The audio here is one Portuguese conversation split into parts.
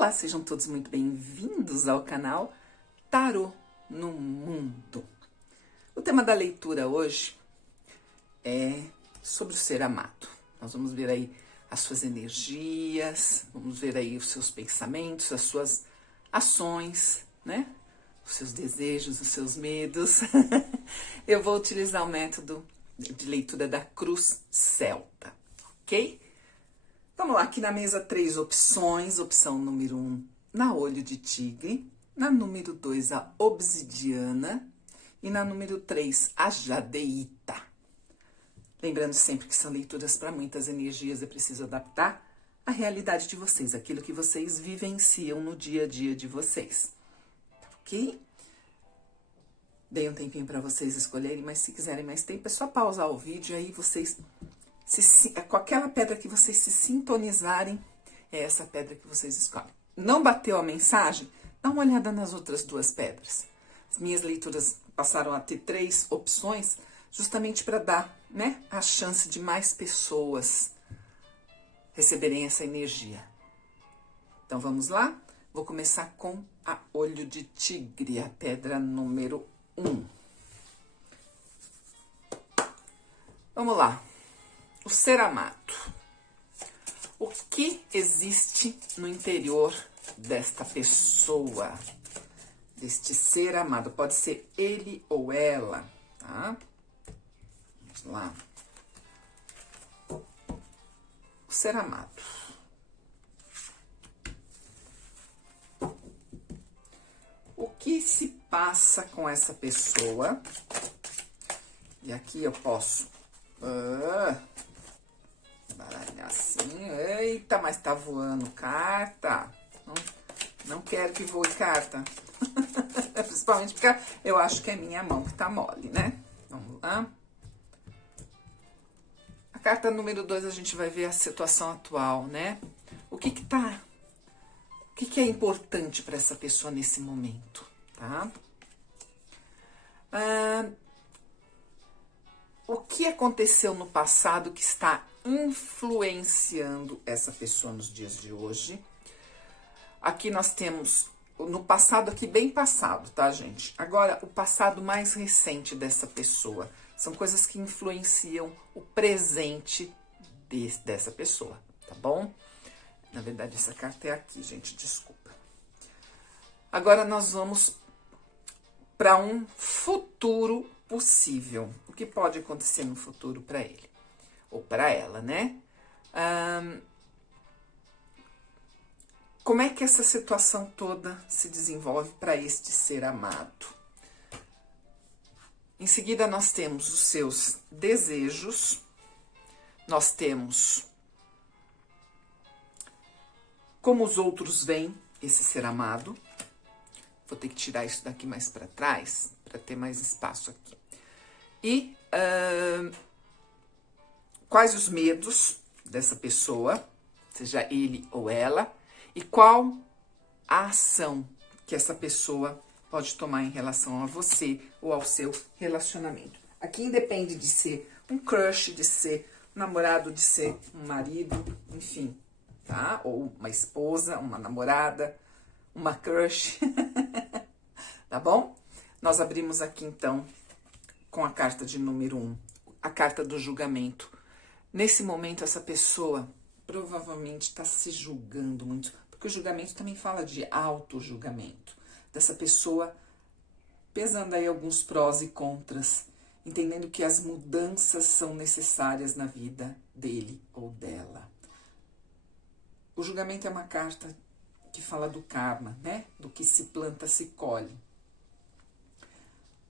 Olá, sejam todos muito bem-vindos ao canal Tarô no Mundo. O tema da leitura hoje é sobre o ser amado. Nós vamos ver aí as suas energias, vamos ver aí os seus pensamentos, as suas ações, né? Os seus desejos, os seus medos. Eu vou utilizar o método de leitura da cruz celta, ok? Vamos lá, aqui na mesa 3 opções. Opção número 1, na olho de tigre. Na número 2, a obsidiana. E na número 3, a jadeíta. Lembrando sempre que são leituras para muitas energias, é preciso adaptar a realidade de vocês, aquilo que vocês vivenciam no dia a dia de vocês. Ok? Dei um tempinho para vocês escolherem, mas se quiserem mais tempo, é só pausar o vídeo, aí vocês... com aquela pedra que vocês se sintonizarem, é essa pedra que vocês escolhem. Não bateu a mensagem? Dá uma olhada nas outras duas pedras. As minhas leituras passaram a ter 3 opções, justamente para dar, né, a chance de mais pessoas receberem essa energia. Então vamos lá? Vou começar com a olho de tigre, a pedra número 1. Vamos lá. O ser amado. O que existe no interior desta pessoa? Deste ser amado. Pode ser ele ou ela, tá? Vamos lá. O ser amado. O que se passa com essa pessoa? E aqui eu posso... baralhar assim, eita, mas tá voando carta, não quero que voe carta, principalmente porque eu acho que é minha mão que tá mole, né? Vamos lá. A carta número 2 a gente vai ver a situação atual, né? O que é importante para essa pessoa nesse momento, tá? O que aconteceu no passado que está influenciando essa pessoa nos dias de hoje? Aqui nós temos, no passado aqui, bem passado, tá, gente? Agora, o passado mais recente dessa pessoa. São coisas que influenciam o presente dessa pessoa, tá bom? Na verdade, essa carta é aqui, gente, desculpa. Agora nós vamos para um futuro possível. O que pode acontecer no futuro para ele? Ou para ela, né? Como é que essa situação toda se desenvolve para este ser amado? Em seguida, nós temos os seus desejos, nós temos como os outros veem esse ser amado. Vou ter que tirar isso daqui mais para trás, para ter mais espaço aqui. E quais os medos dessa pessoa, seja ele ou ela, e qual a ação que essa pessoa pode tomar em relação a você ou ao seu relacionamento. Aqui independe de ser um crush, de ser um namorado, de ser um marido, enfim, tá? Ou uma esposa, uma namorada, uma crush, tá bom? Nós abrimos aqui, então, com a carta de número 1, a carta do julgamento. Nesse momento, essa pessoa provavelmente está se julgando muito, porque o julgamento também fala de auto-julgamento, dessa pessoa pesando aí alguns prós e contras, entendendo que as mudanças são necessárias na vida dele ou dela. O julgamento é uma carta que fala do karma, né? Do que se planta, se colhe.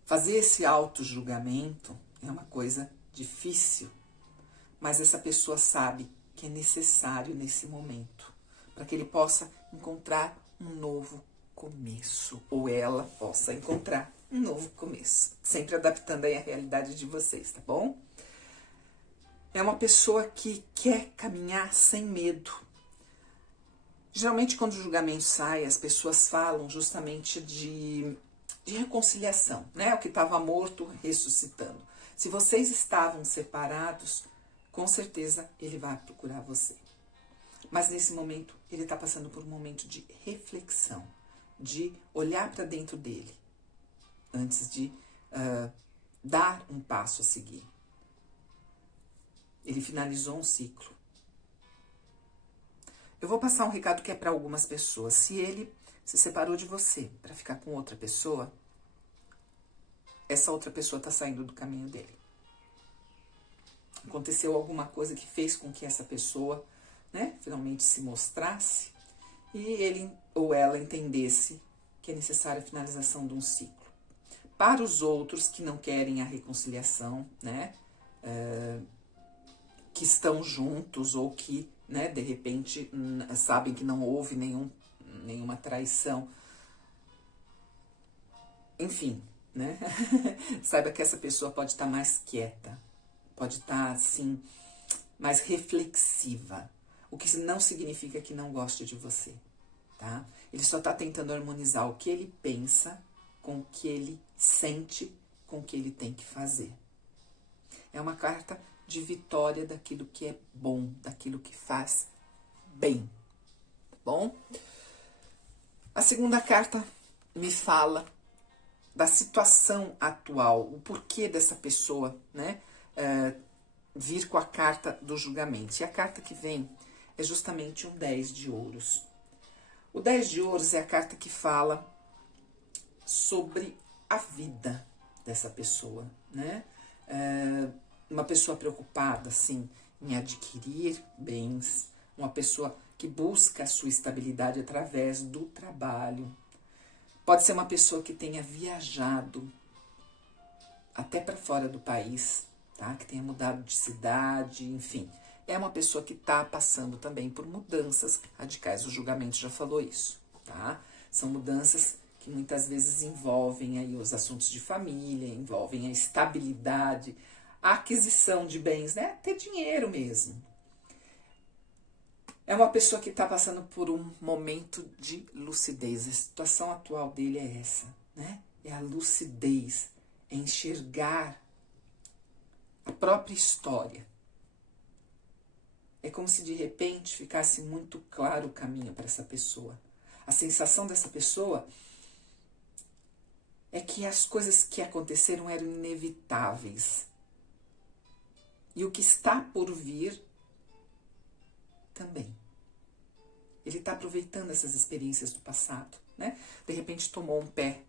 Fazer esse auto-julgamento é uma coisa difícil, mas essa pessoa sabe que é necessário nesse momento, para que ele possa encontrar um novo começo, ou ela possa encontrar um novo começo, sempre adaptando aí a realidade de vocês, tá bom? É uma pessoa que quer caminhar sem medo. Geralmente, quando o julgamento sai, as pessoas falam justamente de reconciliação, né? O que estava morto ressuscitando. Se vocês estavam separados, com certeza ele vai procurar você. Mas nesse momento, ele está passando por um momento de reflexão, de olhar para dentro dele, antes de dar um passo a seguir. Ele finalizou um ciclo. Eu vou passar um recado que é para algumas pessoas. Se ele se separou de você para ficar com outra pessoa, essa outra pessoa está saindo do caminho dele. Aconteceu alguma coisa que fez com que essa pessoa, né, finalmente se mostrasse e ele ou ela entendesse que é necessária a finalização de um ciclo. Para os outros que não querem a reconciliação, né, que estão juntos ou que, né, de repente sabem que não houve nenhuma traição, enfim, né, saiba que essa pessoa pode estar mais quieta, pode estar assim mais reflexiva, o que não significa que não goste de você, tá? Ele só está tentando harmonizar o que ele pensa com o que ele sente, com o que ele tem que fazer. É uma carta de vitória daquilo que é bom, daquilo que faz bem, tá bom? A segunda carta me fala da situação atual, o porquê dessa pessoa, né, vir com a carta do julgamento. E a carta que vem é justamente um 10 de ouros. O 10 de ouros é a carta que fala sobre a vida dessa pessoa, né? Uma pessoa preocupada, assim, em adquirir bens, uma pessoa que busca a sua estabilidade através do trabalho. Pode ser uma pessoa que tenha viajado até para fora do país, tá? Que tenha mudado de cidade, enfim. É uma pessoa que está passando também por mudanças radicais. O julgamento já falou isso, tá? São mudanças que muitas vezes envolvem aí os assuntos de família, envolvem a estabilidade, a aquisição de bens, né? Ter dinheiro mesmo. É uma pessoa que está passando por um momento de lucidez. A situação atual dele é essa, né? É a lucidez, é enxergar a própria história. É como se de repente ficasse muito claro o caminho para essa pessoa. A sensação dessa pessoa é que as coisas que aconteceram eram inevitáveis. E o que está por vir também. Ele está aproveitando essas experiências do passado, né? De repente tomou um pé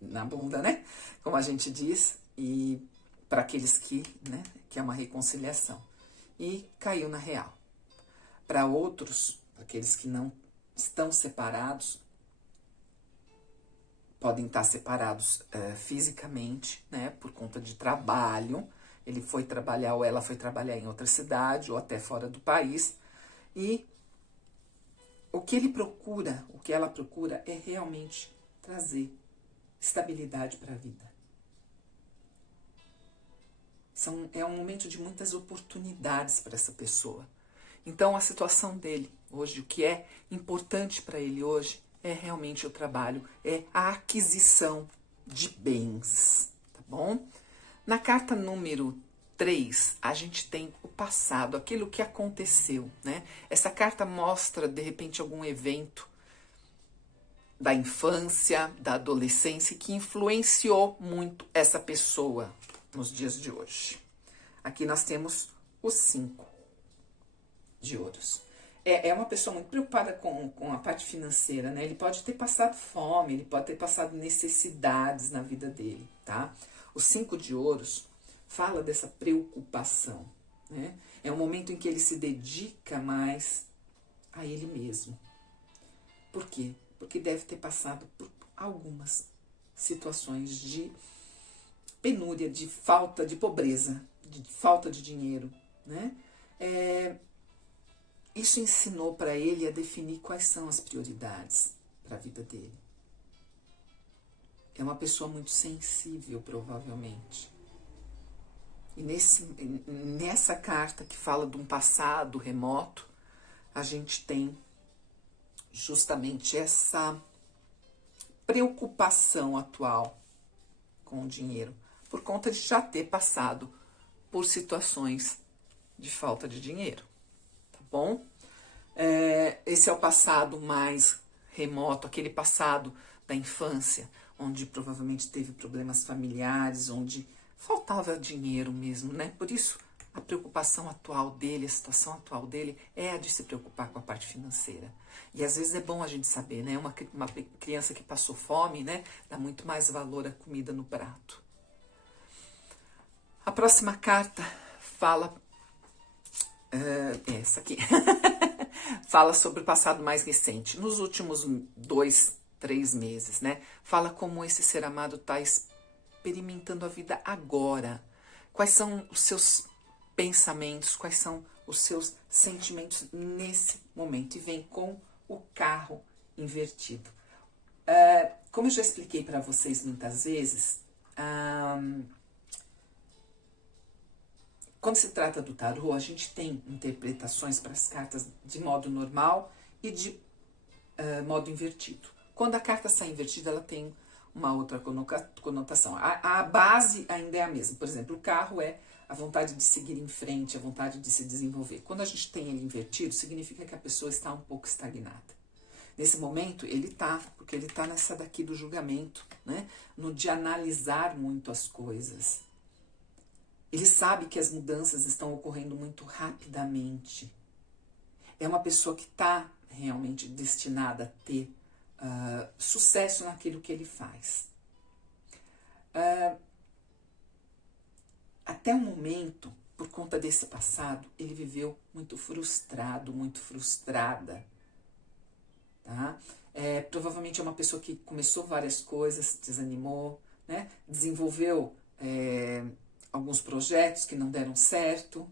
na bunda, né? Como a gente diz, e para aqueles que, né, que é uma reconciliação. E caiu na real. Para outros, aqueles que não estão separados, podem estar separados fisicamente, né, por conta de trabalho. Ele foi trabalhar ou ela foi trabalhar em outra cidade ou até fora do país. E o que ele procura, o que ela procura é realmente trazer estabilidade para a vida. É um momento de muitas oportunidades para essa pessoa. Então, a situação dele hoje, o que é importante para ele hoje, é realmente o trabalho, é a aquisição de bens, tá bom? Na carta número 3, a gente tem o passado, aquilo que aconteceu, né? Essa carta mostra, de repente, algum evento da infância, da adolescência, que influenciou muito essa pessoa nos dias de hoje. Aqui nós temos os 5 de ouros. É uma pessoa muito preocupada com a parte financeira, né? Ele pode ter passado fome, ele pode ter passado necessidades na vida dele, tá? O 5 de ouros fala dessa preocupação, né? É um momento em que ele se dedica mais a ele mesmo. Por quê? Porque deve ter passado por algumas situações de penúria, de falta, de pobreza, de falta de dinheiro, né? Isso ensinou para ele a definir quais são as prioridades para a vida dele. É uma pessoa muito sensível, provavelmente. E nessa carta que fala de um passado remoto, a gente tem justamente essa preocupação atual com o dinheiro, por conta de já ter passado por situações de falta de dinheiro, tá bom? Esse é o passado mais remoto, aquele passado da infância, onde provavelmente teve problemas familiares, onde faltava dinheiro mesmo, né? Por isso, a preocupação atual dele, a situação atual dele é a de se preocupar com a parte financeira. E às vezes é bom a gente saber, né? Uma criança que passou fome, né? Dá muito mais valor à comida no prato. A próxima carta fala... essa aqui. Fala sobre o passado mais recente, nos últimos 2, 3 meses, né? Fala como esse ser amado está experimentando a vida agora. Quais são os seus pensamentos, quais são os seus sentimentos nesse momento. E vem com o carro invertido. Como eu já expliquei para vocês muitas vezes, quando se trata do tarô, a gente tem interpretações para as cartas de modo normal e de modo invertido. Quando a carta sai invertida, ela tem uma outra conotação. A base ainda é a mesma. Por exemplo, o carro é a vontade de seguir em frente, a vontade de se desenvolver. Quando a gente tem ele invertido, significa que a pessoa está um pouco estagnada. Nesse momento, ele está, porque ele está nessa daqui do julgamento, né? No de analisar muito as coisas. Ele sabe que as mudanças estão ocorrendo muito rapidamente. É uma pessoa que está realmente destinada a ter sucesso naquilo que ele faz. Até o momento, por conta desse passado, ele viveu muito frustrado, muito frustrada. Tá? Provavelmente é uma pessoa que começou várias coisas, desanimou, né? Desenvolveu alguns projetos que não deram certo,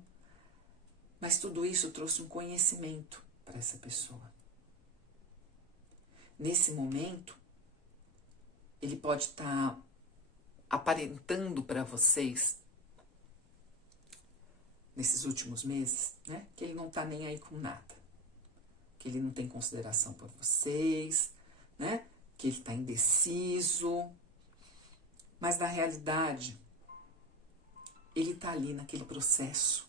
mas tudo isso trouxe um conhecimento para essa pessoa. Nesse momento, ele pode estar aparentando para vocês, nesses últimos meses, né, que ele não está nem aí com nada, que ele não tem consideração por vocês, né, que ele está indeciso, mas na realidade, ele está ali naquele processo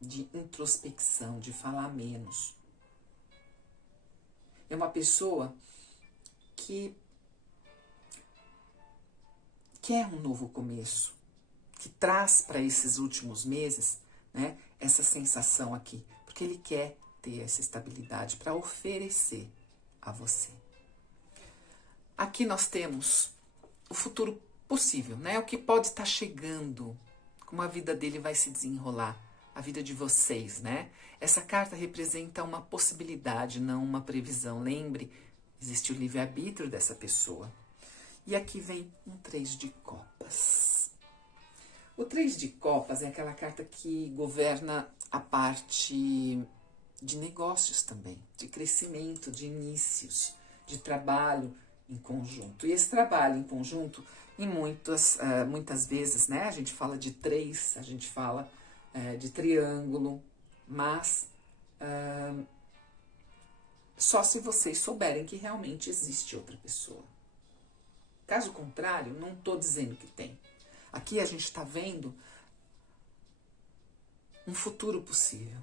de introspecção, de falar menos. É uma pessoa que quer um novo começo, que traz para esses últimos meses, né, essa sensação aqui, porque ele quer ter essa estabilidade para oferecer a você. Aqui nós temos o futuro possível, né? O que pode estar chegando, como a vida dele vai se desenrolar, a vida de vocês, né? Essa carta representa uma possibilidade, não uma previsão. Lembre, existe o livre-arbítrio dessa pessoa. E aqui vem um 3 de copas. O 3 de copas é aquela carta que governa a parte de negócios também, de crescimento, de inícios, de trabalho em conjunto. E esse trabalho em conjunto, em muitas vezes, né, a gente fala de 3, a gente fala de triângulo, mas só se vocês souberem que realmente existe outra pessoa. Caso contrário, não estou dizendo que tem. Aqui a gente está vendo um futuro possível.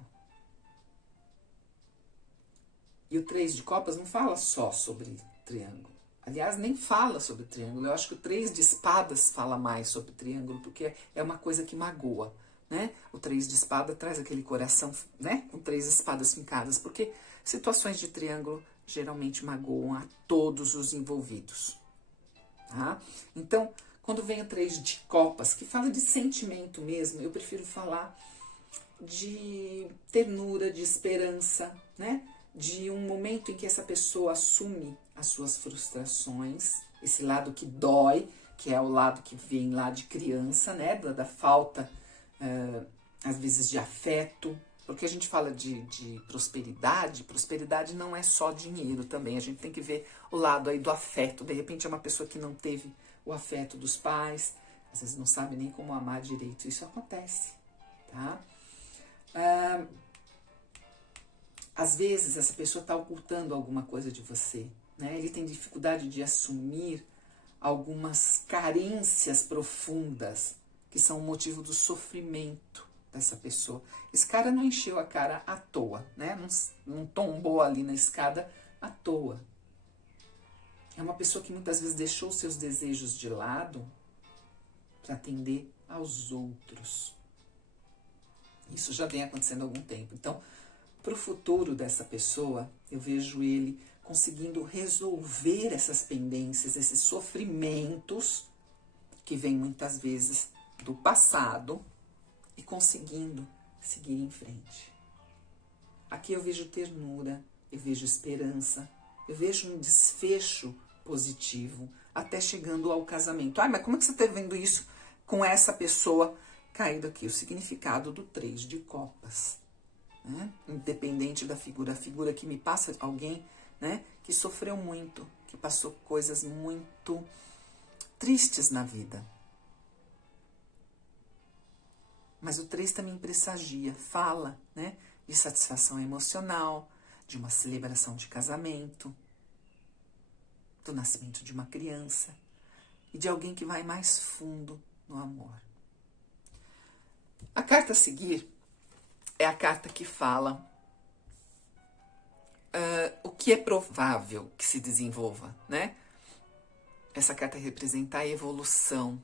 E o 3 de copas não fala só sobre triângulo. Aliás, nem fala sobre triângulo. Eu acho que o 3 de espadas fala mais sobre triângulo, porque é uma coisa que magoa, né? O 3 de espada traz aquele coração, né, com 3 espadas fincadas, porque situações de triângulo geralmente magoam a todos os envolvidos. Tá? Então, quando vem o 3 de copas, que fala de sentimento mesmo, eu prefiro falar de ternura, de esperança, né? De um momento em que essa pessoa assume as suas frustrações, esse lado que dói, que é o lado que vem lá de criança, né? Da falta, às vezes, de afeto. Porque a gente fala de prosperidade, prosperidade não é só dinheiro também. A gente tem que ver o lado aí do afeto. De repente é uma pessoa que não teve o afeto dos pais, às vezes não sabe nem como amar direito. Isso acontece, tá? Às vezes essa pessoa está ocultando alguma coisa de você, né? Ele tem dificuldade de assumir algumas carências profundas que são o motivo do sofrimento dessa pessoa. Esse cara não encheu a cara à toa, né? Não tombou ali na escada à toa. É uma pessoa que muitas vezes deixou seus desejos de lado para atender aos outros. Isso já vem acontecendo há algum tempo. Então, para o futuro dessa pessoa, eu vejo ele conseguindo resolver essas pendências, esses sofrimentos que vêm muitas vezes do passado e conseguindo seguir em frente. Aqui eu vejo ternura, eu vejo esperança, eu vejo um desfecho positivo, até chegando ao casamento. Mas como é que você está vendo isso com essa pessoa caída aqui? O significado do 3 de copas. Né? Independente da figura, a figura que me passa alguém, né, que sofreu muito, que passou coisas muito tristes na vida. Mas o 3 também pressagia, fala, né, de satisfação emocional, de uma celebração de casamento, do nascimento de uma criança e de alguém que vai mais fundo no amor. A carta a seguir é a carta que fala o que é provável que se desenvolva, né? Essa carta representa a evolução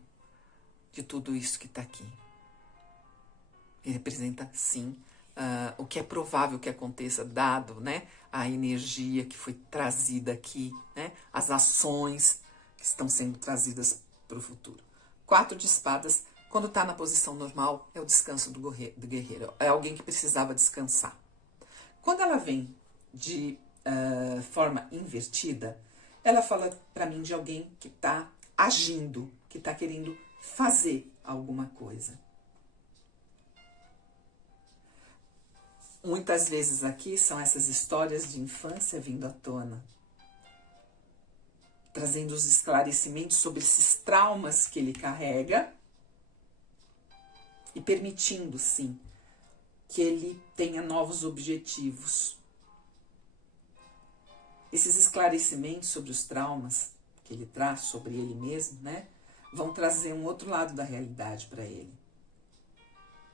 de tudo isso que está aqui. E representa, sim, o que é provável que aconteça, dado, né, a energia que foi trazida aqui, né, as ações que estão sendo trazidas para o futuro. 4 de espadas, quando está na posição normal, é o descanso do guerreiro. É alguém que precisava descansar. Quando ela vem de forma invertida, ela fala para mim de alguém que está agindo, que está querendo fazer alguma coisa. Muitas vezes aqui são essas histórias de infância vindo à tona, trazendo os esclarecimentos sobre esses traumas que ele carrega e permitindo, sim, que ele tenha novos objetivos. Esses esclarecimentos sobre os traumas que ele traz sobre ele mesmo, né, vão trazer um outro lado da realidade para ele.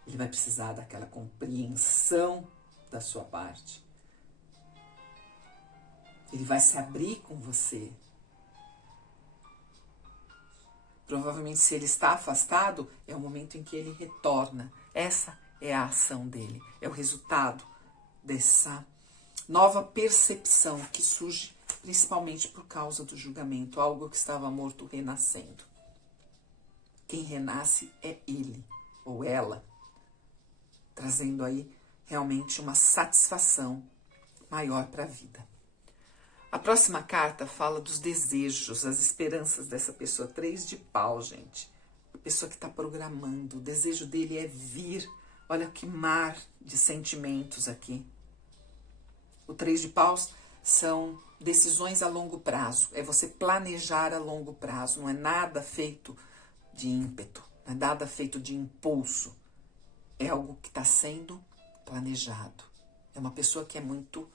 Ele vai precisar daquela compreensão da sua parte. Ele vai se abrir com você. Provavelmente, se ele está afastado, é o momento em que ele retorna. Essa é a ação dele, é o resultado dessa nova percepção que surge principalmente por causa do julgamento, algo que estava morto renascendo. Quem renasce é ele ou ela, trazendo aí realmente uma satisfação maior para a vida. A próxima carta fala dos desejos, as esperanças dessa pessoa. 3 de paus, gente. A pessoa que está programando, o desejo dele é vir. Olha que mar de sentimentos aqui. O 3 de paus são decisões a longo prazo. É você planejar a longo prazo. Não é nada feito de ímpeto, não é nada feito de impulso. É algo que está sendo planejado. É uma pessoa que é muito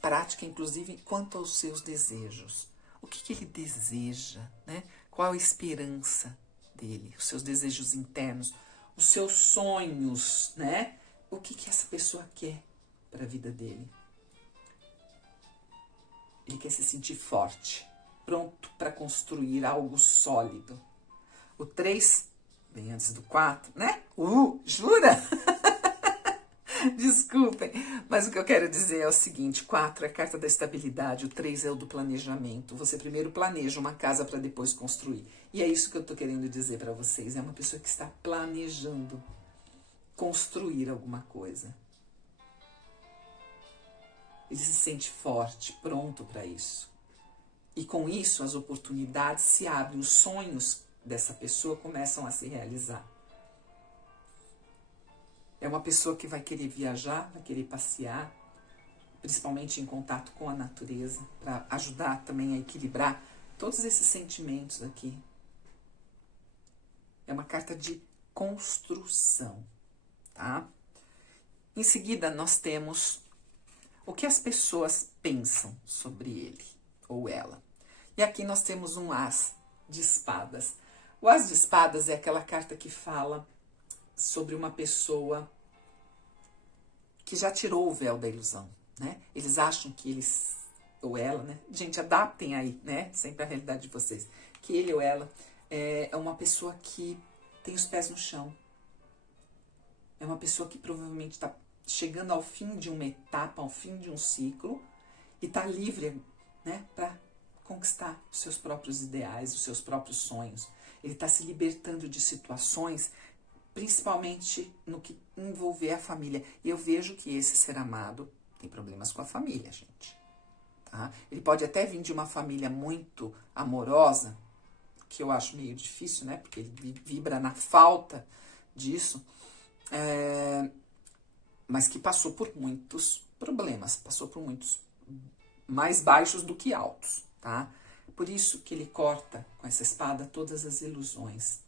prática, inclusive, quanto aos seus desejos. O que ele deseja, né? Qual a esperança dele? Os seus desejos internos, os seus sonhos, né? O que essa pessoa quer para a vida dele? Ele quer se sentir forte, pronto para construir algo sólido. O 3, bem antes do 4, né? Jura? Desculpem, mas o que eu quero dizer é o seguinte: 4 é a carta da estabilidade, o 3 é o do planejamento. Você primeiro planeja uma casa para depois construir. E é isso que eu estou querendo dizer para vocês. É uma pessoa que está planejando construir alguma coisa. Ele se sente forte, pronto para isso. E com isso as oportunidades se abrem, os sonhos dessa pessoa começam a se realizar. É uma pessoa que vai querer viajar, vai querer passear, principalmente em contato com a natureza, para ajudar também a equilibrar todos esses sentimentos aqui. É uma carta de construção, tá? Em seguida, nós temos o que as pessoas pensam sobre ele ou ela. E aqui nós temos um as de espadas. O as de espadas é aquela carta que fala sobre uma pessoa que já tirou o véu da ilusão, né? Eles acham que eles, ou ela, né? Gente, adaptem aí, né? Sempre a realidade de vocês. Que ele ou ela é uma pessoa que tem os pés no chão. É uma pessoa que provavelmente está chegando ao fim de uma etapa, ao fim de um ciclo, e está livre, né, para conquistar os seus próprios ideais, os seus próprios sonhos. Ele está se libertando de situações, principalmente no que envolver a família. E eu vejo que esse ser amado tem problemas com a família, gente. Tá? Ele pode até vir de uma família muito amorosa, que eu acho meio difícil, né, porque ele vibra na falta disso, mas que passou por muitos problemas, passou por muitos mais baixos do que altos, tá? Por isso que ele corta com essa espada todas as ilusões.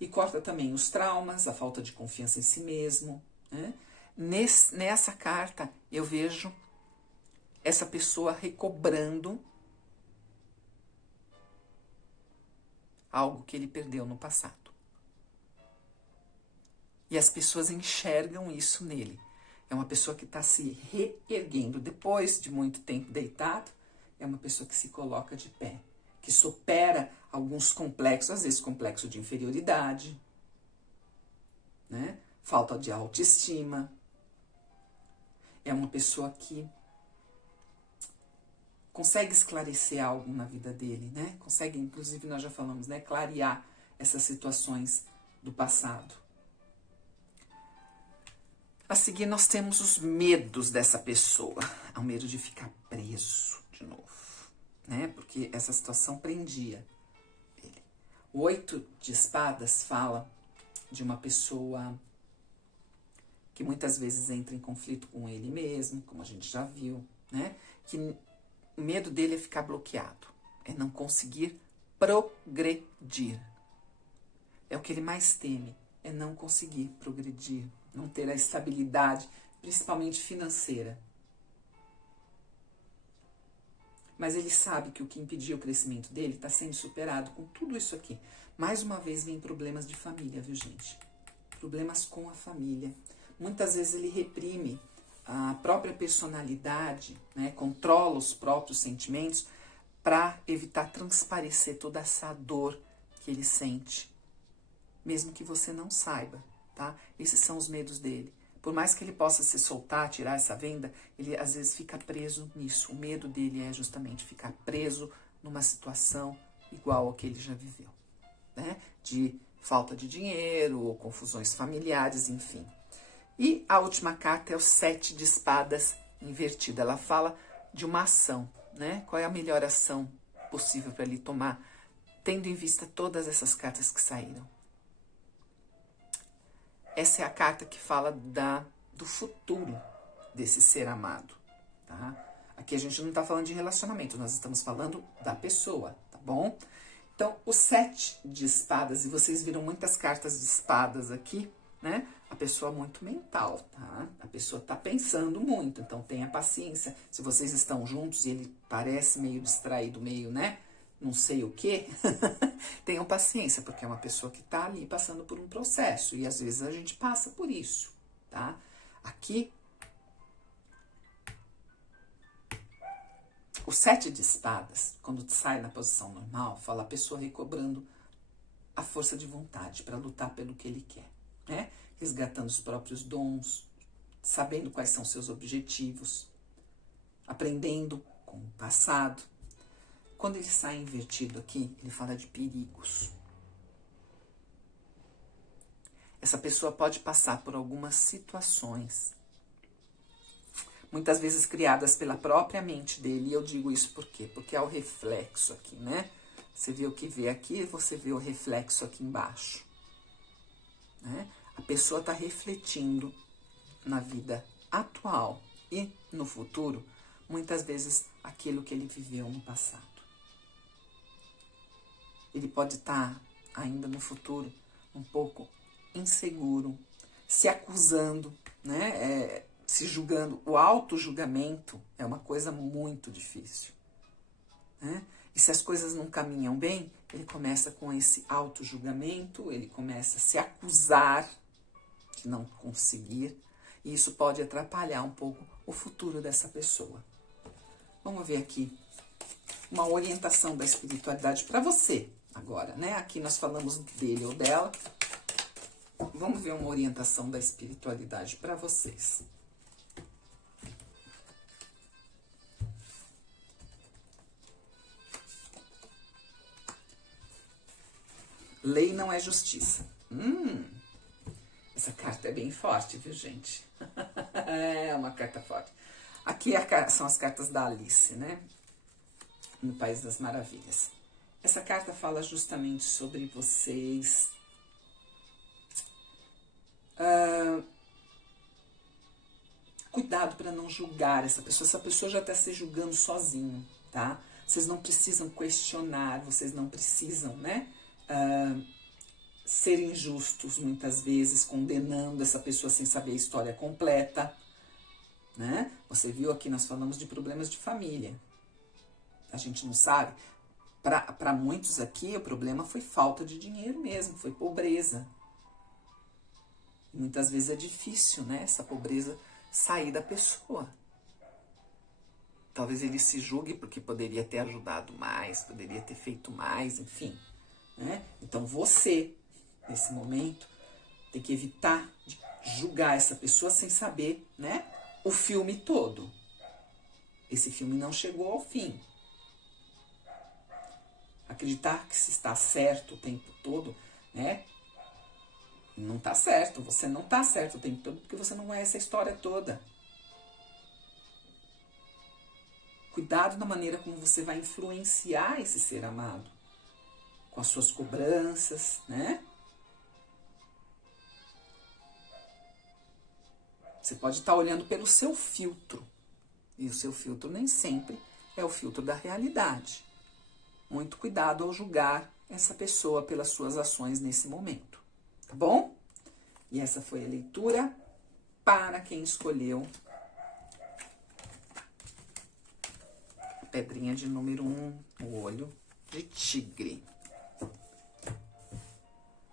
E corta também os traumas, a falta de confiança em si mesmo, né? Nessa carta eu vejo essa pessoa recobrando algo que ele perdeu no passado. E as pessoas enxergam isso nele. É uma pessoa que está se reerguendo. Depois de muito tempo deitado, é uma pessoa que se coloca de pé. Que supera alguns complexos, às vezes complexo de inferioridade, né? Falta de autoestima. É uma pessoa que consegue esclarecer algo na vida dele, né? Consegue, inclusive nós já falamos, né? Clarear essas situações do passado. A seguir, nós temos os medos dessa pessoa. É o medo de ficar preso de novo, né? Porque essa situação prendia ele. O 8 de espadas fala de uma pessoa que muitas vezes entra em conflito com ele mesmo, como a gente já viu, né? Que o medo dele é ficar bloqueado, é não conseguir progredir. É o que ele mais teme, é não conseguir progredir, não ter a estabilidade, principalmente financeira. Mas ele sabe que o que impedia o crescimento dele está sendo superado com tudo isso aqui. Mais uma vez vem problemas de família, viu, gente? Problemas com a família. Muitas vezes ele reprime a própria personalidade, né? Controla os próprios sentimentos para evitar transparecer toda essa dor que ele sente. Mesmo que você não saiba. Tá? Esses são os medos dele. Por mais que ele possa se soltar, tirar essa venda, ele às vezes fica preso nisso. O medo dele é justamente ficar preso numa situação igual ao que ele já viveu, né? De falta de dinheiro, ou confusões familiares, enfim. E a última carta é o 7 de espadas invertida. Ela fala de uma ação, né? Qual é a melhor ação possível para ele tomar, tendo em vista todas essas cartas que saíram. Essa é a carta que fala do futuro desse ser amado, tá? Aqui a gente não está falando de relacionamento, nós estamos falando da pessoa, tá bom? Então, o 7 de espadas, e vocês viram muitas cartas de espadas aqui, né? A pessoa muito mental, tá? A pessoa tá pensando muito, então tenha paciência. Se vocês estão juntos e ele parece meio distraído, meio, né? Não sei o quê, tenham paciência, porque é uma pessoa que tá ali passando por um processo, e às vezes a gente passa por isso, tá? Aqui, o 7 de espadas, quando sai na posição normal, fala a pessoa recobrando a força de vontade para lutar pelo que ele quer, né? Resgatando os próprios dons, sabendo quais são seus objetivos, aprendendo com o passado. Quando ele sai invertido aqui, ele fala de perigos. Essa pessoa pode passar por algumas situações, muitas vezes criadas pela própria mente dele. E eu digo isso por quê? Porque é o reflexo aqui, né? Você vê o que vê aqui, você vê o reflexo aqui embaixo, né? A pessoa está refletindo na vida atual e no futuro, muitas vezes, aquilo que ele viveu no passado. Ele pode estar ainda no futuro um pouco inseguro, se acusando, né? Se julgando. O auto-julgamento é uma coisa muito difícil, né? E se as coisas não caminham bem, ele começa com esse auto-julgamento, ele começa a se acusar, de não conseguir. E isso pode atrapalhar um pouco o futuro dessa pessoa. Vamos ver aqui uma orientação da espiritualidade para você agora, né? Aqui nós falamos dele ou dela. Vamos ver uma orientação da espiritualidade para vocês. Lei não é justiça. Essa carta é bem forte, viu, gente? É uma carta forte. Aqui são as cartas da Alice, né? No País das Maravilhas. Essa carta fala justamente sobre vocês cuidado para não julgar essa pessoa. Essa pessoa já está se julgando sozinho, tá? Vocês não precisam questionar, vocês não precisam, né? Ser injustos muitas vezes, condenando essa pessoa sem saber a história completa, né? Você viu aqui, nós falamos de problemas de família. A gente não sabe. Para muitos aqui, o problema foi falta de dinheiro mesmo, foi pobreza. Muitas vezes é difícil, né? Essa pobreza sair da pessoa. Talvez ele se julgue porque poderia ter ajudado mais, poderia ter feito mais, enfim. Né? Então você, nesse momento, tem que evitar de julgar essa pessoa sem saber, né, o filme todo. Esse filme não chegou ao fim. Acreditar que se está certo o tempo todo, né? Não está certo. Você não está certo o tempo todo porque você não conhece a história toda. Cuidado na maneira como você vai influenciar esse ser amado. Com as suas cobranças, né? Você pode estar olhando pelo seu filtro. E o seu filtro nem sempre é o filtro da realidade. Muito cuidado ao julgar essa pessoa pelas suas ações nesse momento. Tá bom? E essa foi a leitura para quem escolheu a pedrinha de número 1, o olho de tigre.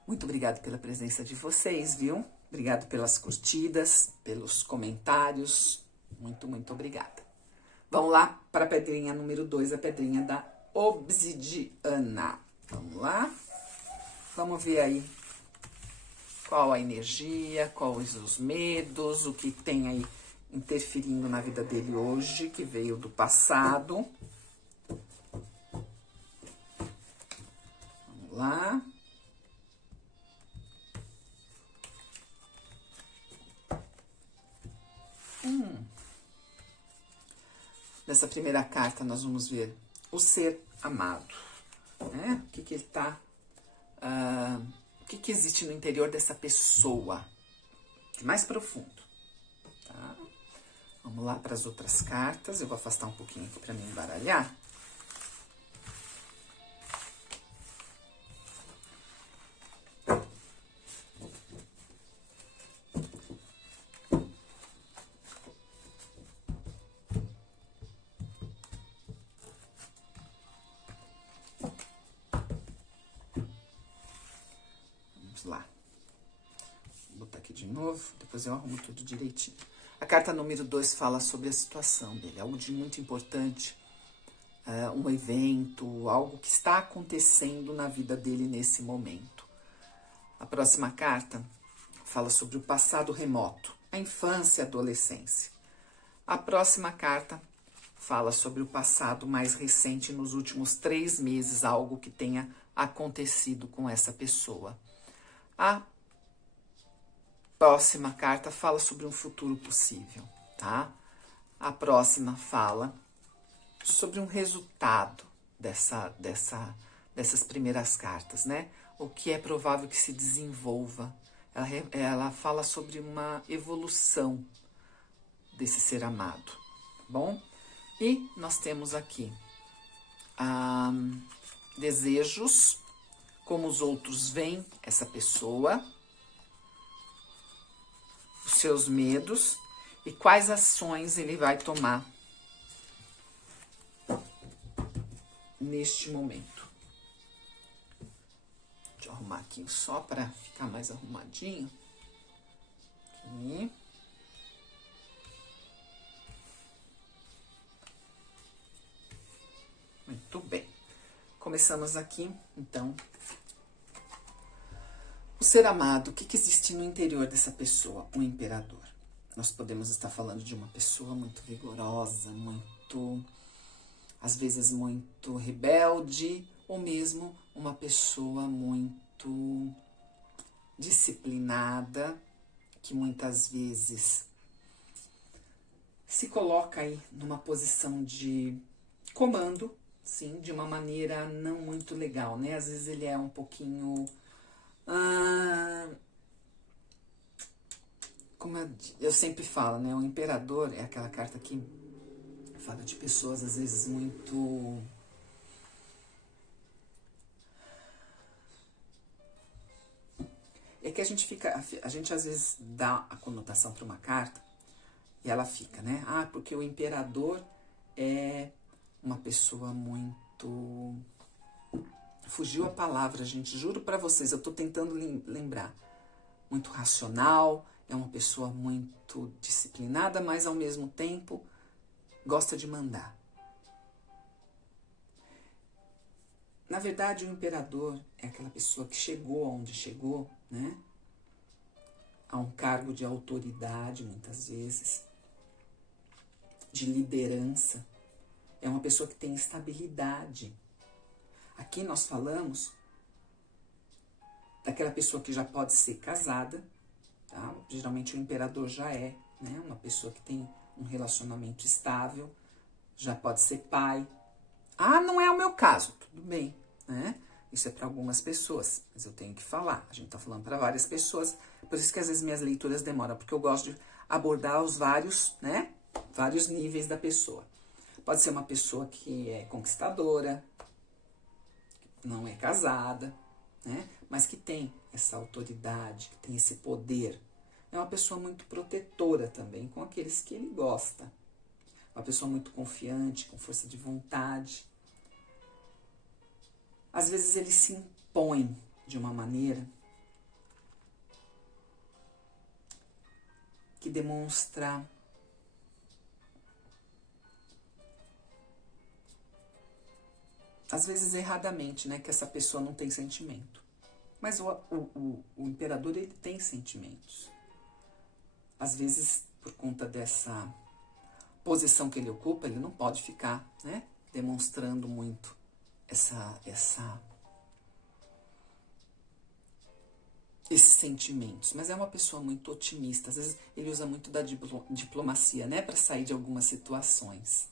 Muito obrigada pela presença de vocês, viu? Obrigado pelas curtidas, pelos comentários. Muito, muito obrigada. Vamos lá para a pedrinha número 2, a pedrinha da obsidiana. Vamos lá. Vamos ver aí qual a energia, quais os medos, o que tem aí interferindo na vida dele hoje, que veio do passado. Vamos lá. Nessa primeira carta nós vamos ver o ser amado, né? O que ele tá, o que existe no interior dessa pessoa, de mais profundo, tá? Vamos lá para as outras cartas, eu vou afastar um pouquinho aqui para me embaralhar. Lá. Vou botar aqui de novo, depois eu arrumo tudo direitinho. A carta número 2 fala sobre a situação dele, algo de muito importante, um evento, algo que está acontecendo na vida dele nesse momento. A próxima carta fala sobre o passado remoto, a infância e a adolescência. A próxima carta fala sobre o passado mais recente, nos últimos 3 meses, algo que tenha acontecido com essa pessoa. A próxima carta fala sobre um futuro possível, tá? A próxima fala sobre um resultado dessas primeiras cartas, né? O que é provável que se desenvolva. Ela fala sobre uma evolução desse ser amado, tá bom? E nós temos aqui desejos, como os outros veem essa pessoa, os seus medos e quais ações ele vai tomar neste momento. Deixa eu arrumar aqui só para ficar mais arrumadinho. aqui. Muito bem. Começamos aqui, então. O ser amado, o que existe no interior dessa pessoa? O imperador. Nós podemos estar falando de uma pessoa muito vigorosa, muito, às vezes, muito rebelde, ou mesmo uma pessoa muito disciplinada, que muitas vezes se coloca aí numa posição de comando, sim, de uma maneira não muito legal, né? Às vezes ele é um pouquinho... como eu sempre falo, né? O imperador é aquela carta que fala de pessoas, às vezes, muito... É que a gente às vezes dá a conotação para uma carta e ela fica, né? Ah, porque o imperador é uma pessoa muito... Fugiu a palavra, gente, juro para vocês, eu tô tentando lembrar. Muito racional, é uma pessoa muito disciplinada, mas ao mesmo tempo gosta de mandar. Na verdade, o imperador é aquela pessoa que chegou aonde chegou, né? A um cargo de autoridade, muitas vezes, de liderança. É uma pessoa que tem estabilidade. Aqui nós falamos daquela pessoa que já pode ser casada, tá? Geralmente o imperador já é, né? Uma pessoa que tem um relacionamento estável, já pode ser pai. Ah, não é o meu caso, tudo bem, né? Isso é para algumas pessoas, mas eu tenho que falar. A gente tá falando para várias pessoas, por isso que às vezes minhas leituras demoram, porque eu gosto de abordar os vários, né? Vários níveis da pessoa. Pode ser uma pessoa que é conquistadora, não é casada, né? Mas que tem essa autoridade, que tem esse poder. É uma pessoa muito protetora também com aqueles que ele gosta. Uma pessoa muito confiante, com força de vontade. Às vezes ele se impõe de uma maneira que demonstra às vezes erradamente, né, que essa pessoa não tem sentimento. Mas o imperador, ele tem sentimentos. Às vezes, por conta dessa posição que ele ocupa, ele não pode ficar, né, demonstrando muito esses sentimentos. Mas é uma pessoa muito otimista. Às vezes ele usa muito da diplomacia, né, para sair de algumas situações.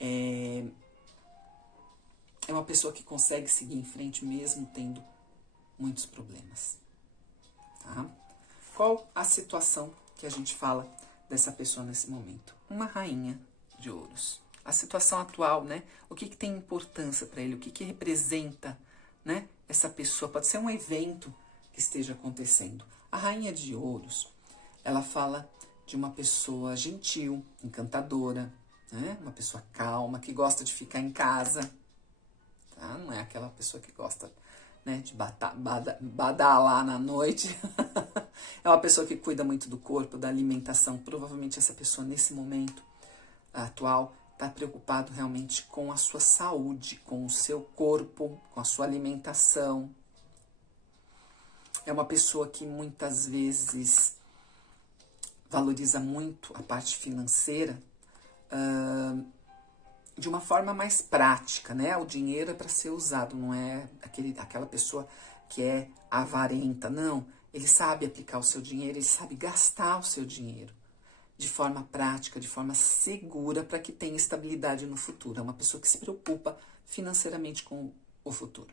É uma pessoa que consegue seguir em frente mesmo tendo muitos problemas. Tá? Qual a situação que a gente fala dessa pessoa nesse momento? Uma rainha de ouros. A situação atual, né? O que tem importância para ele? O que representa, né, essa pessoa? Pode ser um evento que esteja acontecendo. A rainha de ouros, ela fala de uma pessoa gentil, encantadora, né? Uma pessoa calma, que gosta de ficar em casa. Tá? Não é aquela pessoa que gosta, né, de badalar na noite. É uma pessoa que cuida muito do corpo, da alimentação. Provavelmente essa pessoa, nesse momento atual, está preocupado realmente com a sua saúde, com o seu corpo, com a sua alimentação. É uma pessoa que muitas vezes valoriza muito a parte financeira, de uma forma mais prática, né? O dinheiro é para ser usado, não é aquela pessoa que é avarenta, não. Ele sabe aplicar o seu dinheiro, ele sabe gastar o seu dinheiro de forma prática, de forma segura, para que tenha estabilidade no futuro. É uma pessoa que se preocupa financeiramente com o futuro,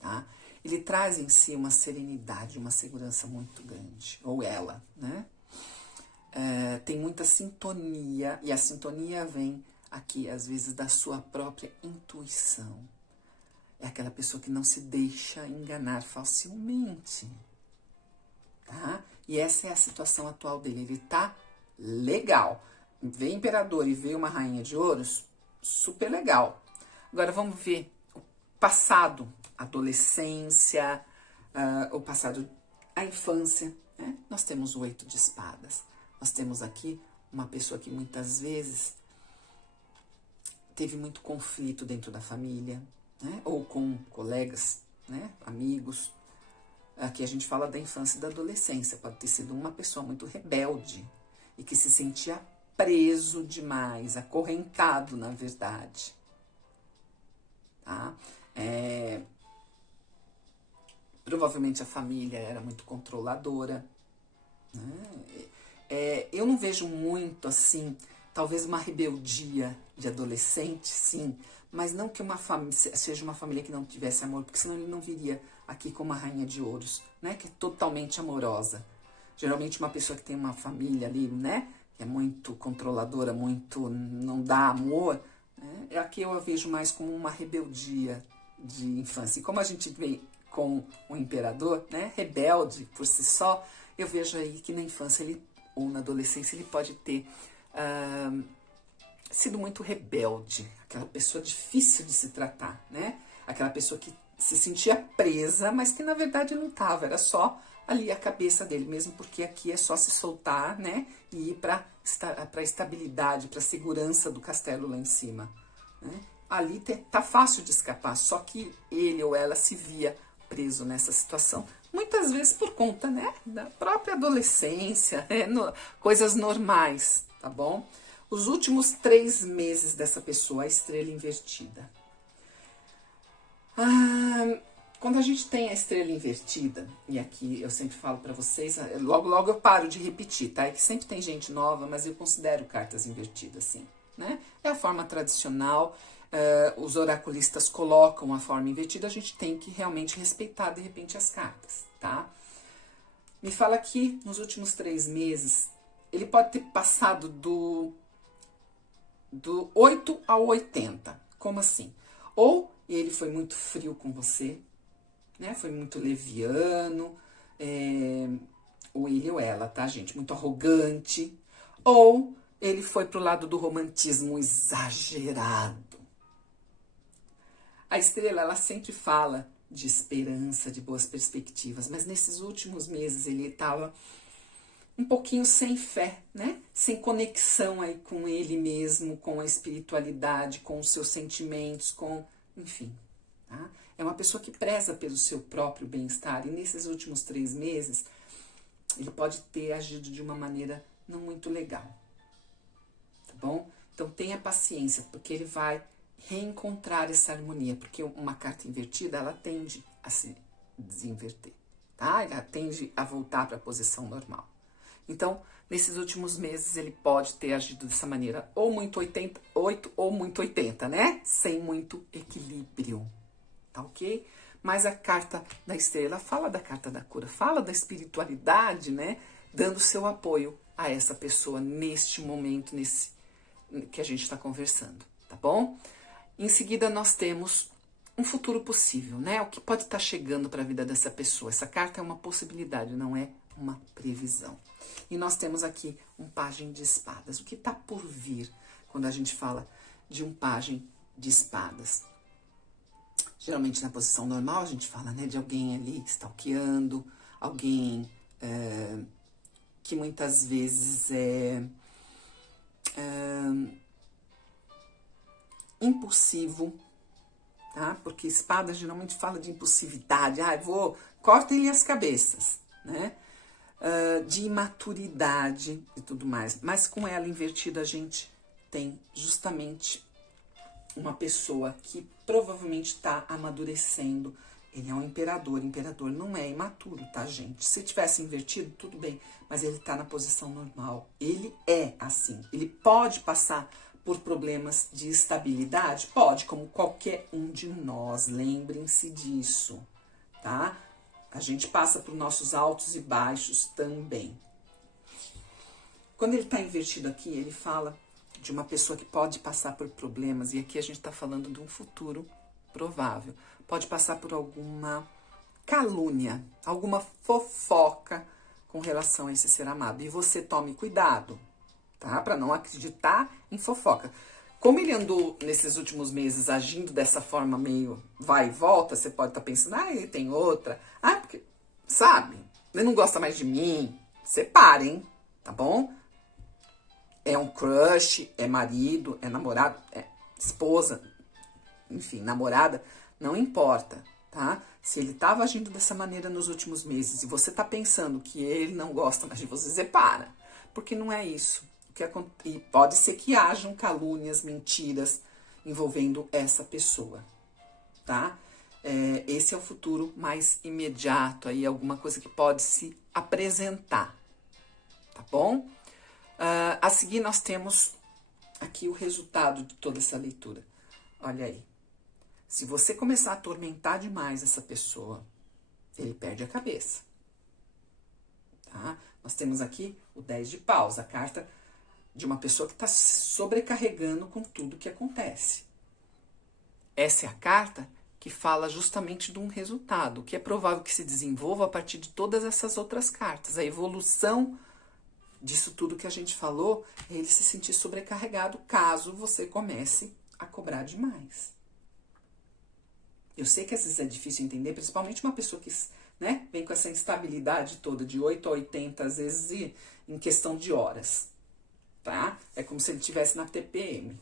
tá? Ele traz em si uma serenidade, uma segurança muito grande, ou ela, né? Tem muita sintonia, e a sintonia vem aqui, às vezes, da sua própria intuição. É aquela pessoa que não se deixa enganar facilmente, tá? E essa é a situação atual dele. Ele tá legal. Vê imperador e vê uma rainha de ouros, super legal. Agora vamos ver o passado, adolescência, o passado, a infância. né? Nós temos o 8 de espadas. Nós temos aqui uma pessoa que muitas vezes teve muito conflito dentro da família, né? Ou com colegas, né? Amigos. Aqui a gente fala da infância e da adolescência. Pode ter sido uma pessoa muito rebelde e que se sentia preso demais, acorrentado, na verdade. Tá? Provavelmente a família era muito controladora, né? Eu não vejo muito assim, talvez uma rebeldia de adolescente, sim, mas não que uma família seja uma família que não tivesse amor, porque senão ele não viria aqui como a rainha de ouros, né? Que é totalmente amorosa. Geralmente uma pessoa que tem uma família ali, né? Que é muito controladora, muito não dá amor, né? Aqui eu a vejo mais como uma rebeldia de infância. E como a gente vê com o imperador, né? Rebelde por si só, eu vejo aí que na infância ele, ou na adolescência ele pode ter sido muito rebelde, aquela pessoa difícil de se tratar, né? Aquela pessoa que se sentia presa, mas que na verdade não estava, era só ali a cabeça dele, mesmo porque aqui é só se soltar, né? E ir para a estabilidade, para a segurança do castelo lá em cima, né? Ali tá fácil de escapar, só que ele ou ela se via preso nessa situação, muitas vezes por conta, né, da própria adolescência, coisas normais, tá bom? Os últimos 3 meses dessa pessoa, a estrela invertida. Quando a gente tem a estrela invertida, e aqui eu sempre falo para vocês, logo logo eu paro de repetir, tá? É que sempre tem gente nova, mas eu considero cartas invertidas, sim, né? É a forma tradicional. Os oraculistas colocam a forma invertida, a gente tem que realmente respeitar, de repente, as cartas, tá? Me fala que nos últimos 3 meses, ele pode ter passado do 8 ao 80. Como assim? Ou ele foi muito frio com você, né? Foi muito leviano, ou ele ou ela, tá, gente? Muito arrogante. Ou ele foi pro lado do romantismo exagerado. A estrela, ela sempre fala de esperança, de boas perspectivas, mas nesses últimos meses ele estava um pouquinho sem fé, né? Sem conexão aí com ele mesmo, com a espiritualidade, com os seus sentimentos, enfim, tá? É uma pessoa que preza pelo seu próprio bem-estar e nesses últimos 3 meses ele pode ter agido de uma maneira não muito legal, tá bom? Então tenha paciência, porque ele vai reencontrar essa harmonia, porque uma carta invertida, ela tende a se desinverter, tá? Ela tende a voltar para a posição normal. Então, nesses últimos meses, ele pode ter agido dessa maneira, ou muito 88 ou muito 80, né? Sem muito equilíbrio, tá ok? Mas a carta da estrela fala da carta da cura, fala da espiritualidade, né? Dando seu apoio a essa pessoa neste momento, nesse que a gente está conversando, tá bom? Em seguida, nós temos um futuro possível, né? O que pode estar chegando para a vida dessa pessoa. Essa carta é uma possibilidade, não é uma previsão. E nós temos aqui um pajem de espadas. O que está por vir quando a gente fala de um pajem de espadas? Geralmente na posição normal a gente fala, né, de alguém ali stalkeando, alguém que muitas vezes é impulsivo, tá? Porque espada geralmente fala de impulsividade, cortem-lhe as cabeças, né? De imaturidade e tudo mais. Mas com ela invertida a gente tem justamente uma pessoa que provavelmente está amadurecendo. Ele é um imperador. Imperador não é imaturo, tá, gente? Se tivesse invertido, tudo bem, mas ele está na posição normal. Ele é assim. Ele pode passar por problemas de estabilidade? Pode, como qualquer um de nós. Lembrem-se disso, tá? A gente passa por nossos altos e baixos também. Quando ele está invertido aqui, ele fala de uma pessoa que pode passar por problemas, e aqui a gente está falando de um futuro provável. Pode passar por alguma calúnia, alguma fofoca com relação a esse ser amado. E você tome cuidado, tá? Para não acreditar em fofoca. Como ele andou nesses últimos meses agindo dessa forma meio vai e volta, você pode estar pensando, ele tem outra. Porque, sabe? Ele não gosta mais de mim. Separem, tá bom? É um crush, é marido, é namorado, é esposa, enfim, namorada, não importa, tá? Se ele estava agindo dessa maneira nos últimos meses e você tá pensando que ele não gosta mais de você, separa. Porque não é isso. E pode ser que hajam calúnias, mentiras envolvendo essa pessoa, tá? Esse é o futuro mais imediato, aí alguma coisa que pode se apresentar, tá bom? A seguir nós temos aqui o resultado de toda essa leitura. Olha aí. Se você começar a atormentar demais essa pessoa, ele perde a cabeça. Tá? Nós temos aqui o 10 de paus, a carta de uma pessoa que está sobrecarregando com tudo que acontece. Essa é a carta que fala justamente de um resultado, que é provável que se desenvolva a partir de todas essas outras cartas. A evolução disso tudo que a gente falou é ele se sentir sobrecarregado caso você comece a cobrar demais. Eu sei que às vezes é difícil entender, principalmente uma pessoa que, né, vem com essa instabilidade toda de 8 a 80, às vezes em questão de horas, tá? É como se ele estivesse na TPM.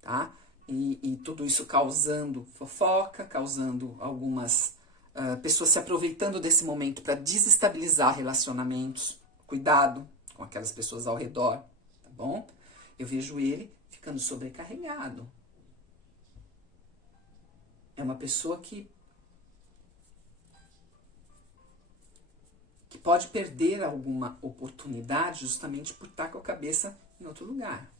Tá? E tudo isso causando fofoca, causando algumas pessoas se aproveitando desse momento para desestabilizar relacionamentos. Cuidado com aquelas pessoas ao redor, tá bom? Eu vejo ele ficando sobrecarregado. É uma pessoa que pode perder alguma oportunidade justamente por estar com a cabeça em outro lugar.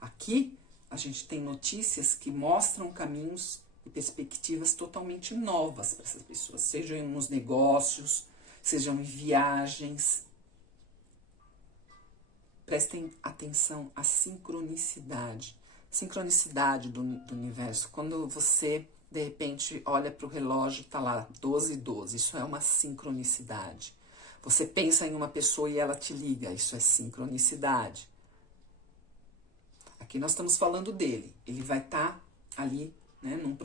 Aqui a gente tem notícias que mostram caminhos e perspectivas totalmente novas para essas pessoas, sejam nos negócios, sejam em viagens. Prestem atenção à sincronicidade. Sincronicidade do universo. Quando você, de repente, olha para o relógio, está lá 12:12. Isso é uma sincronicidade. Você pensa em uma pessoa e ela te liga. Isso é sincronicidade. Aqui nós estamos falando dele. Ele vai estar ali, né, num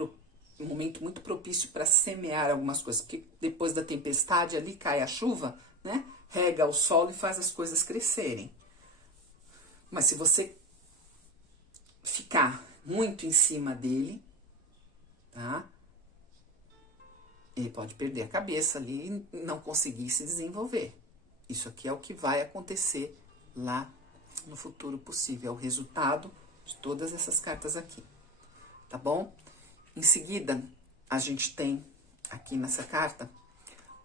momento muito propício para semear algumas coisas. Porque depois da tempestade ali cai a chuva, né, rega o solo e faz as coisas crescerem. Mas se você ficar muito em cima dele, tá? Ele pode perder a cabeça ali e não conseguir se desenvolver. Isso aqui é o que vai acontecer lá no futuro possível. É o resultado de todas essas cartas aqui, tá bom? Em seguida, a gente tem aqui nessa carta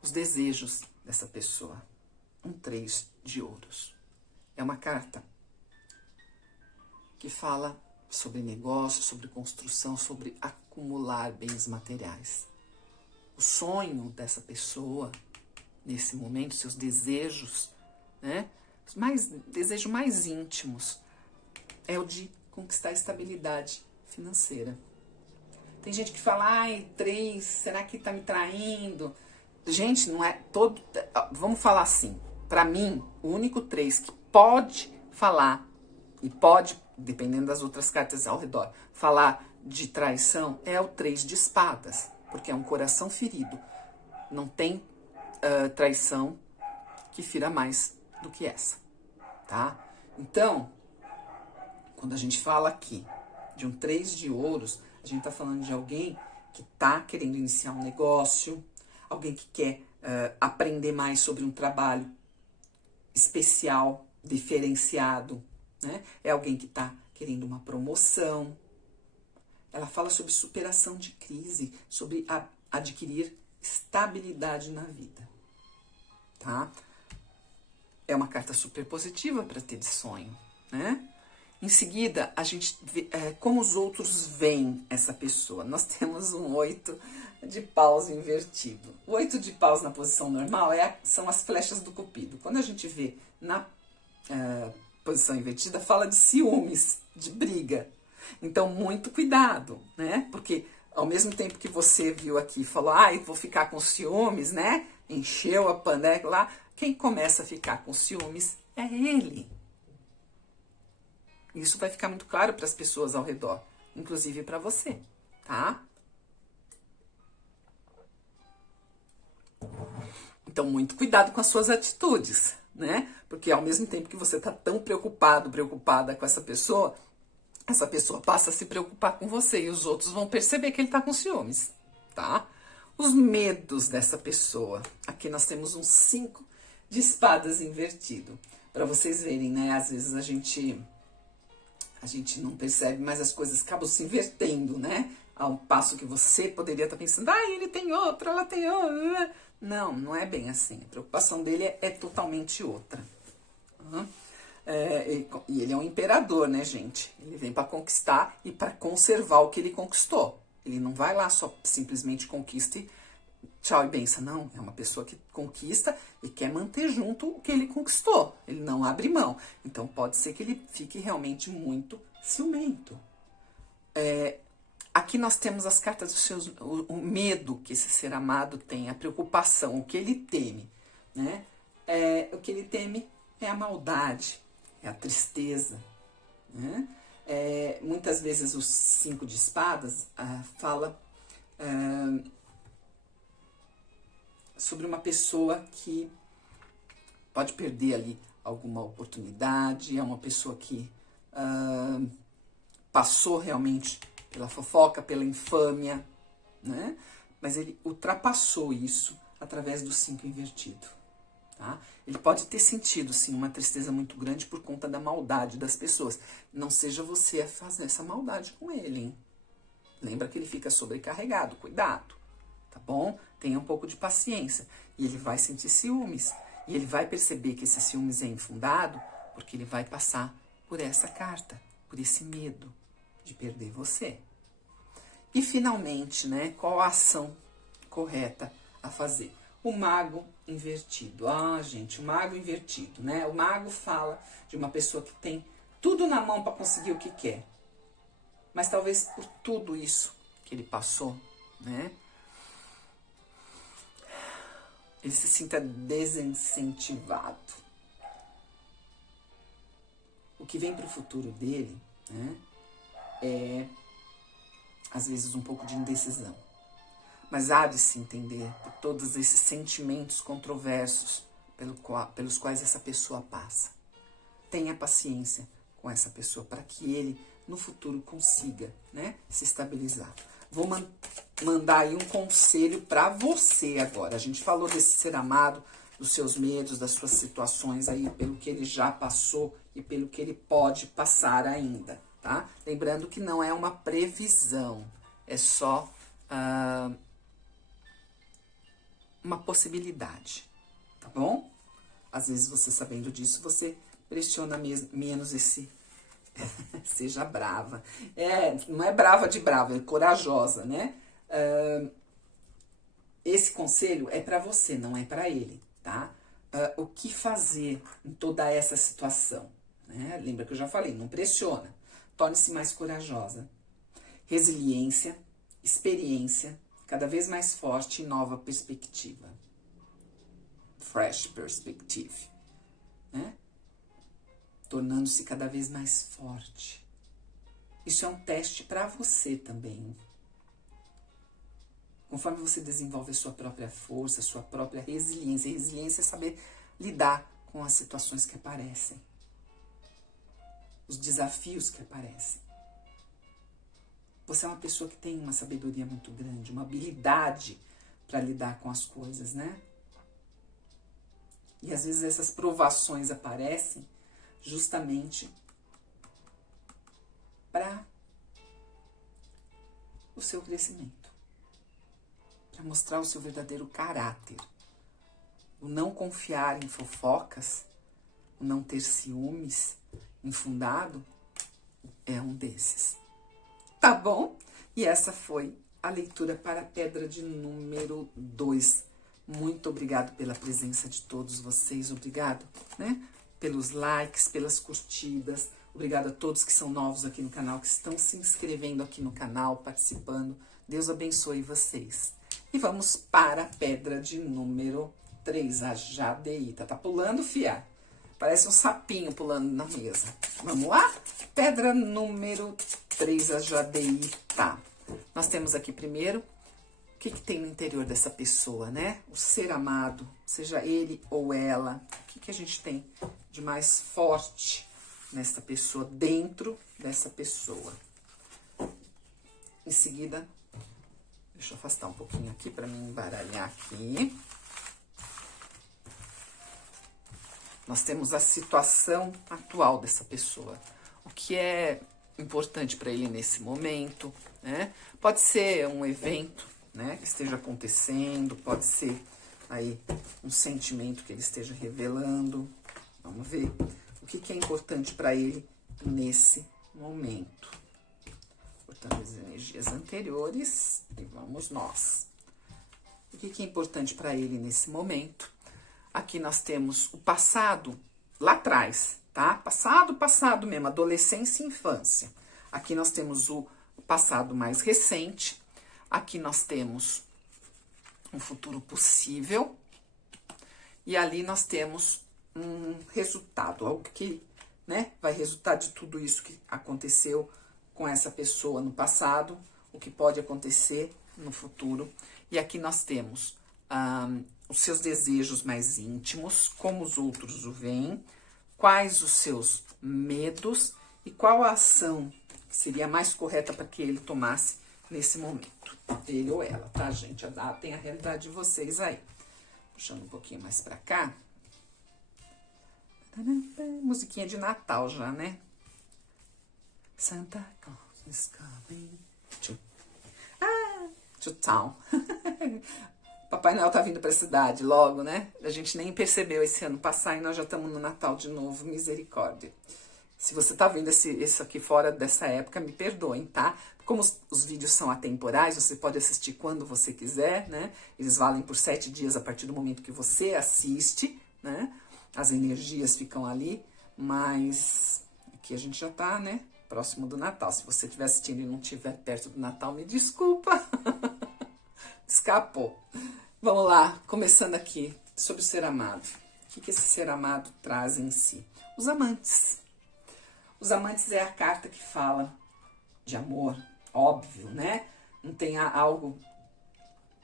os desejos dessa pessoa. Um 3 de ouros. É uma carta que fala sobre negócio, sobre construção, sobre acumular bens materiais. O sonho dessa pessoa, nesse momento, seus desejos, né? Os desejos mais íntimos é o de conquistar estabilidade financeira. Tem gente que fala, ai, 3, será que tá me traindo? Gente, não é todo... Vamos falar assim, para mim, o único 3 que pode falar e pode, dependendo das outras cartas ao redor, falar de traição é o 3 de espadas, porque é um coração ferido. Não tem traição que fira mais do que essa, tá? Então, quando a gente fala aqui de um 3 de ouros, a gente tá falando de alguém que tá querendo iniciar um negócio, alguém que quer aprender mais sobre um trabalho especial, diferenciado, né? É alguém que está querendo uma promoção. Ela fala sobre superação de crise, sobre adquirir estabilidade na vida, tá? É uma carta super positiva para ter de sonho, né? Em seguida, a gente vê como os outros veem essa pessoa. Nós temos um 8 de paus invertido. O 8 de paus na posição normal são as flechas do cupido. Quando a gente vê na posição invertida, fala de ciúmes, de briga. Então, muito cuidado, né? Porque ao mesmo tempo que você viu aqui e falou, ai, vou ficar com ciúmes, né? Encheu a panela lá. Quem começa a ficar com ciúmes é ele. Isso vai ficar muito claro para as pessoas ao redor, inclusive para você, tá? Então, muito cuidado com as suas atitudes, né? Porque ao mesmo tempo que você está tão preocupado, preocupada com essa pessoa passa a se preocupar com você e os outros vão perceber que ele está com ciúmes, tá? Os medos dessa pessoa. Aqui nós temos um 5 de espadas invertido. Para vocês verem, né? Às vezes a gente não percebe, mas as coisas acabam se invertendo, né? Ao passo que você poderia estar pensando, ele tem outra, ela tem outra. Não, não é bem assim. A preocupação dele é totalmente outra. E ele é um imperador, né, gente? Ele vem para conquistar e para conservar o que ele conquistou. Ele não vai lá só simplesmente conquista e tchau e benção. Não, é uma pessoa que conquista e quer manter junto o que ele conquistou. Ele não abre mão. Então pode ser que ele fique realmente muito ciumento. Aqui nós temos as cartas dos seus, o medo que esse ser amado tem, a preocupação, o que ele teme, né? O que ele teme é a maldade, é a tristeza, né? Muitas vezes o 5 de espadas fala sobre uma pessoa que pode perder ali alguma oportunidade, é uma pessoa que passou realmente pela fofoca, pela infâmia, né? Mas ele ultrapassou isso através do 5 invertido, tá? Ele pode ter sentido, sim, uma tristeza muito grande por conta da maldade das pessoas. Não seja você a fazer essa maldade com ele, hein? Lembra que ele fica sobrecarregado, cuidado, tá bom? Tenha um pouco de paciência. E ele vai sentir ciúmes. E ele vai perceber que esse ciúmes é infundado porque ele vai passar por essa carta, por esse medo de perder você. E finalmente, né, qual a ação correta a fazer? O mago invertido. Gente, o mago invertido, né? O mago fala de uma pessoa que tem tudo na mão para conseguir o que quer. Mas talvez por tudo isso que ele passou, né, ele se sinta desincentivado. O que vem para o futuro dele, né, é, às vezes, um pouco de indecisão. Mas há de se entender por todos esses sentimentos controversos pelos quais essa pessoa passa. Tenha paciência com essa pessoa para que ele, no futuro, consiga, né, se estabilizar. Vou mandar aí um conselho para você agora. A gente falou desse ser amado, dos seus medos, das suas situações aí, pelo que ele já passou e pelo que ele pode passar ainda, tá? Lembrando que não é uma previsão, é só uma possibilidade, tá bom? Às vezes você sabendo disso, você pressiona menos esse... Seja brava. Não é brava de brava, é corajosa, né? Esse conselho é para você, não é para ele, tá? O que fazer em toda essa situação? Né? Lembra que eu já falei, não pressiona. Torne-se mais corajosa. Resiliência, experiência, cada vez mais forte e nova perspectiva. Fresh perspective, né? Tornando-se cada vez mais forte. Isso é um teste para você também. Conforme você desenvolve a sua própria força, a sua própria resiliência. Resiliência é saber lidar com as situações que aparecem. Os desafios que aparecem. Você é uma pessoa que tem uma sabedoria muito grande, uma habilidade para lidar com as coisas, né? E às vezes essas provações aparecem justamente para o seu crescimento, para mostrar o seu verdadeiro caráter. O não confiar em fofocas, o não ter ciúmes infundado, é um desses. Tá bom? E essa foi a leitura para a pedra de número 2. Muito obrigado pela presença de todos vocês, obrigado, né? Pelos likes, pelas curtidas. Obrigado a todos que são novos aqui no canal, que estão se inscrevendo aqui no canal, participando. Deus abençoe vocês. E vamos para a pedra de número 3, a jadeíta. Tá pulando, fia? Parece um sapinho pulando na mesa. Vamos lá? Pedra número 3, a jadeíta. Nós temos aqui primeiro que tem no interior dessa pessoa, né? O ser amado, seja ele ou ela. O que a gente tem de mais forte nessa pessoa, dentro dessa pessoa? Em seguida, deixa eu afastar um pouquinho aqui para me embaralhar aqui. Nós temos a situação atual dessa pessoa. O que é importante para ele nesse momento, né? Pode ser um evento, né, que esteja acontecendo, pode ser aí um sentimento que ele esteja revelando. Vamos ver o que é importante para ele nesse momento. Cortando as energias anteriores e vamos nós. O que é importante para ele nesse momento? Aqui nós temos o passado lá atrás, tá? Passado mesmo, adolescência e infância. Aqui nós temos o passado mais recente. Aqui nós temos um futuro possível. E ali nós temos um resultado, algo que, né, vai resultar de tudo isso que aconteceu com essa pessoa no passado, o que pode acontecer no futuro. E aqui nós temos os seus desejos mais íntimos, como os outros o veem, quais os seus medos e qual a ação que seria mais correta para que ele tomasse nesse momento, ele ou ela, tá, gente? Adaptem a realidade de vocês aí. Puxando um pouquinho mais pra cá. Musiquinha de Natal já, né? Santa Claus is coming to town. Papai Noel tá vindo pra cidade logo, né? A gente nem percebeu esse ano passar e nós já estamos no Natal de novo, misericórdia. Se você tá vendo esse aqui fora dessa época, me perdoem, tá? Como os vídeos são atemporais, você pode assistir quando você quiser, né? Eles valem por 7 dias a partir do momento que você assiste, né? As energias ficam ali, mas aqui a gente já tá, né? Próximo do Natal. Se você estiver assistindo e não estiver perto do Natal, me desculpa. Escapou. Vamos lá, começando aqui sobre o ser amado. O que esse ser amado traz em si? Os amantes. Os amantes é a carta que fala de amor, óbvio, né? Não tem algo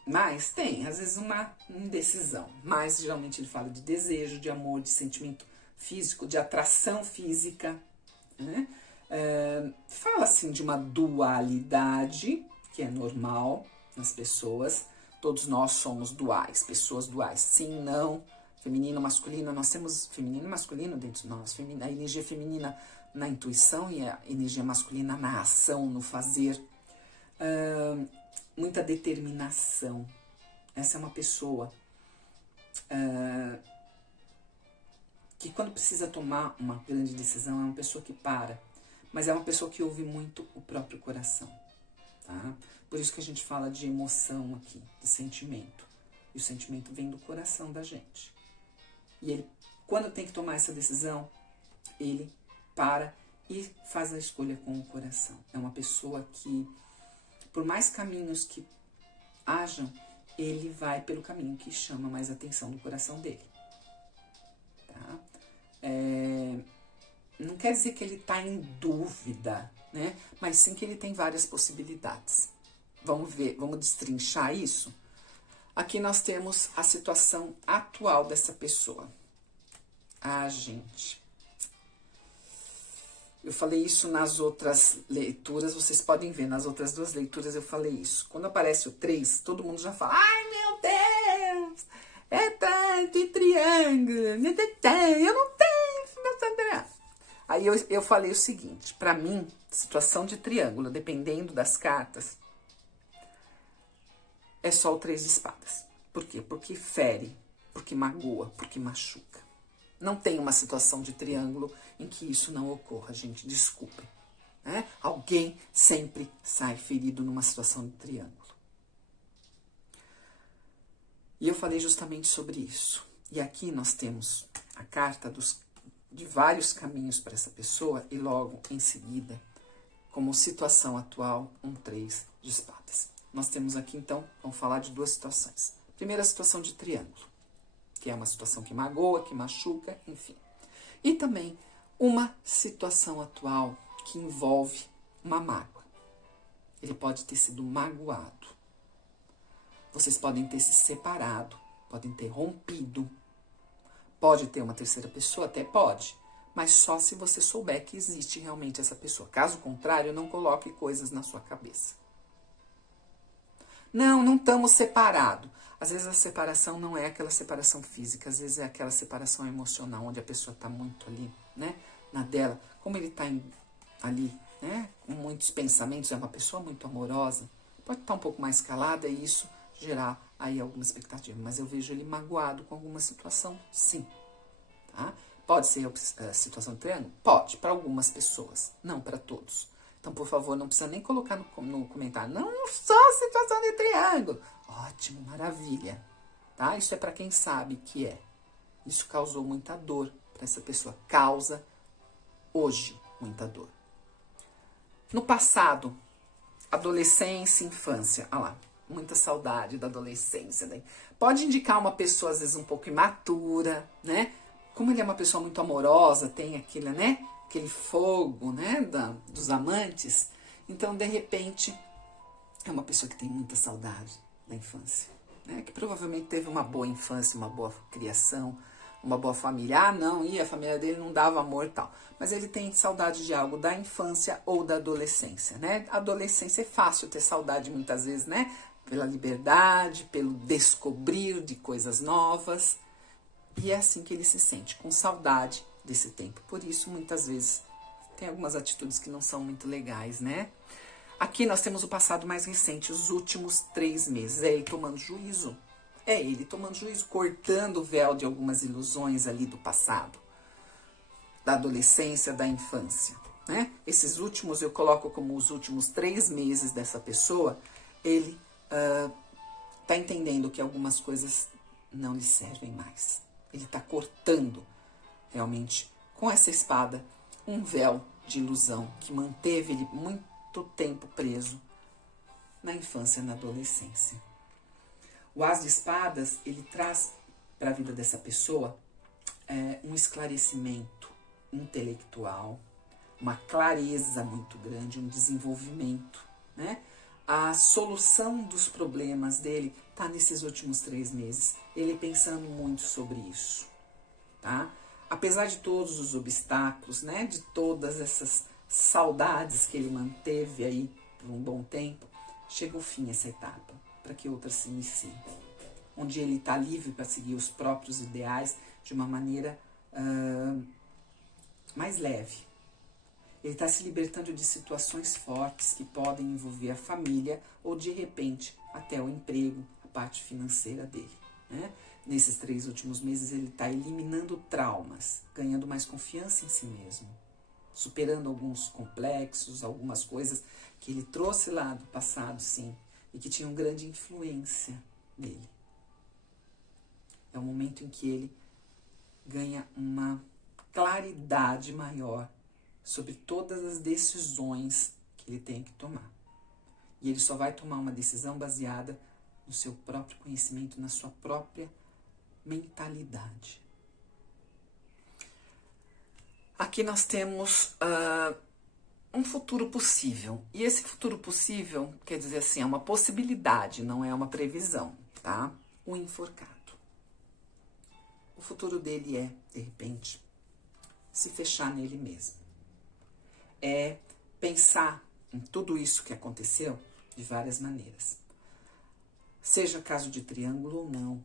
mais? Tem, às vezes uma indecisão. Mas geralmente ele fala de desejo, de amor, de sentimento físico, de atração física, né? Fala assim de uma dualidade, que é normal nas pessoas. Todos nós somos duais, pessoas duais. Sim, não, feminino, masculino. Nós temos feminino e masculino dentro de nós. A energia feminina na intuição e a energia masculina na ação, no fazer. Muita determinação. Essa é uma pessoa que quando precisa tomar uma grande decisão, é uma pessoa que para. Mas é uma pessoa que ouve muito o próprio coração. Tá? Por isso que a gente fala de emoção aqui, de sentimento. E o sentimento vem do coração da gente. E ele, quando tem que tomar essa decisão, ele para e faz a escolha com o coração. É uma pessoa que, por mais caminhos que hajam, ele vai pelo caminho que chama mais a atenção do coração dele. Tá? Não quer dizer que ele está em dúvida, né? Mas sim que ele tem várias possibilidades. Vamos ver, vamos destrinchar isso? Aqui nós temos a situação atual dessa pessoa. Gente... Eu falei isso nas outras leituras, vocês podem ver, nas outras 2 leituras eu falei isso. Quando aparece o 3, todo mundo já fala, ai meu Deus, é de triângulo, eu não tenho. Aí eu falei o seguinte, pra mim, situação de triângulo, dependendo das cartas, é só o 3 de espadas. Por quê? Porque fere, porque magoa, porque machuca. Não tem uma situação de triângulo em que isso não ocorra, gente, desculpem. Né? Alguém sempre sai ferido numa situação de triângulo. E eu falei justamente sobre isso. E aqui nós temos a carta de vários caminhos para essa pessoa e logo em seguida, como situação atual, um 3 de espadas. Nós temos aqui, então, vamos falar de 2 situações. Primeira situação de triângulo, que é uma situação que magoa, que machuca, enfim. E também uma situação atual que envolve uma mágoa. Ele pode ter sido magoado. Vocês podem ter se separado, podem ter rompido. Pode ter uma terceira pessoa? Até pode. Mas só se você souber que existe realmente essa pessoa. Caso contrário, não coloque coisas na sua cabeça. Não estamos separados. Às vezes a separação não é aquela separação física, às vezes é aquela separação emocional, onde a pessoa está muito ali, né, na dela. Como ele está ali, né, com muitos pensamentos, é uma pessoa muito amorosa, pode estar um pouco mais calada e isso gerar aí alguma expectativa. Mas eu vejo ele magoado com alguma situação, sim. Tá? Pode ser a situação de triângulo? Pode, para algumas pessoas, não para todos. Então, por favor, não precisa nem colocar no comentário. Não só situação de triângulo. Ótimo, maravilha. Tá? Isso é para quem sabe que é. Isso causou muita dor para essa pessoa. Causa, hoje, muita dor. No passado, adolescência, infância. Olha lá, muita saudade da adolescência. Né? Pode indicar uma pessoa, às vezes, um pouco imatura, né? Como ele é uma pessoa muito amorosa, tem aquele, né? Aquele fogo, né, dos amantes. Então, de repente, é uma pessoa que tem muita saudade da infância. Né, que provavelmente teve uma boa infância, uma boa criação, uma boa família. Ah, não, a família dele não dava amor e tal. Mas ele tem saudade de algo da infância ou da adolescência, né? Adolescência é fácil ter saudade muitas vezes, né? Pela liberdade, pelo descobrir de coisas novas. E é assim que ele se sente, com saudade desse tempo. Por isso, muitas vezes, tem algumas atitudes que não são muito legais, né? Aqui nós temos o passado mais recente, os últimos 3 meses. É ele tomando juízo. É ele tomando juízo, cortando o véu de algumas ilusões ali do passado. Da adolescência, da infância, né? Esses últimos, eu coloco como os últimos 3 meses dessa pessoa, ele tá entendendo que algumas coisas não lhe servem mais. Ele está cortando, realmente, com essa espada, um véu de ilusão que manteve ele muito tempo preso na infância e na adolescência. O As de Espadas, ele traz para a vida dessa pessoa um esclarecimento intelectual, uma clareza muito grande, um desenvolvimento, né? A solução dos problemas dele está nesses últimos 3 meses. Ele pensando muito sobre isso, tá? Apesar de todos os obstáculos, né? De todas essas saudades que ele manteve aí por um bom tempo, chega o fim essa etapa, para que outra se inicie. Onde ele está livre para seguir os próprios ideais de uma maneira mais leve. Ele está se libertando de situações fortes que podem envolver a família ou, de repente, até o emprego, a parte financeira dele. Né? Nesses 3 últimos meses, ele está eliminando traumas, ganhando mais confiança em si mesmo, superando alguns complexos, algumas coisas que ele trouxe lá do passado, sim, e que tinham grande influência nele. É o momento em que ele ganha uma claridade maior sobre todas as decisões que ele tem que tomar. E ele só vai tomar uma decisão baseada no seu próprio conhecimento, na sua própria mentalidade. Aqui nós temos um futuro possível. E esse futuro possível, quer dizer assim, é uma possibilidade, não é uma previsão, tá? O enforcado. O futuro dele é, de repente, se fechar nele mesmo. É pensar em tudo isso que aconteceu de várias maneiras. Seja caso de triângulo ou não,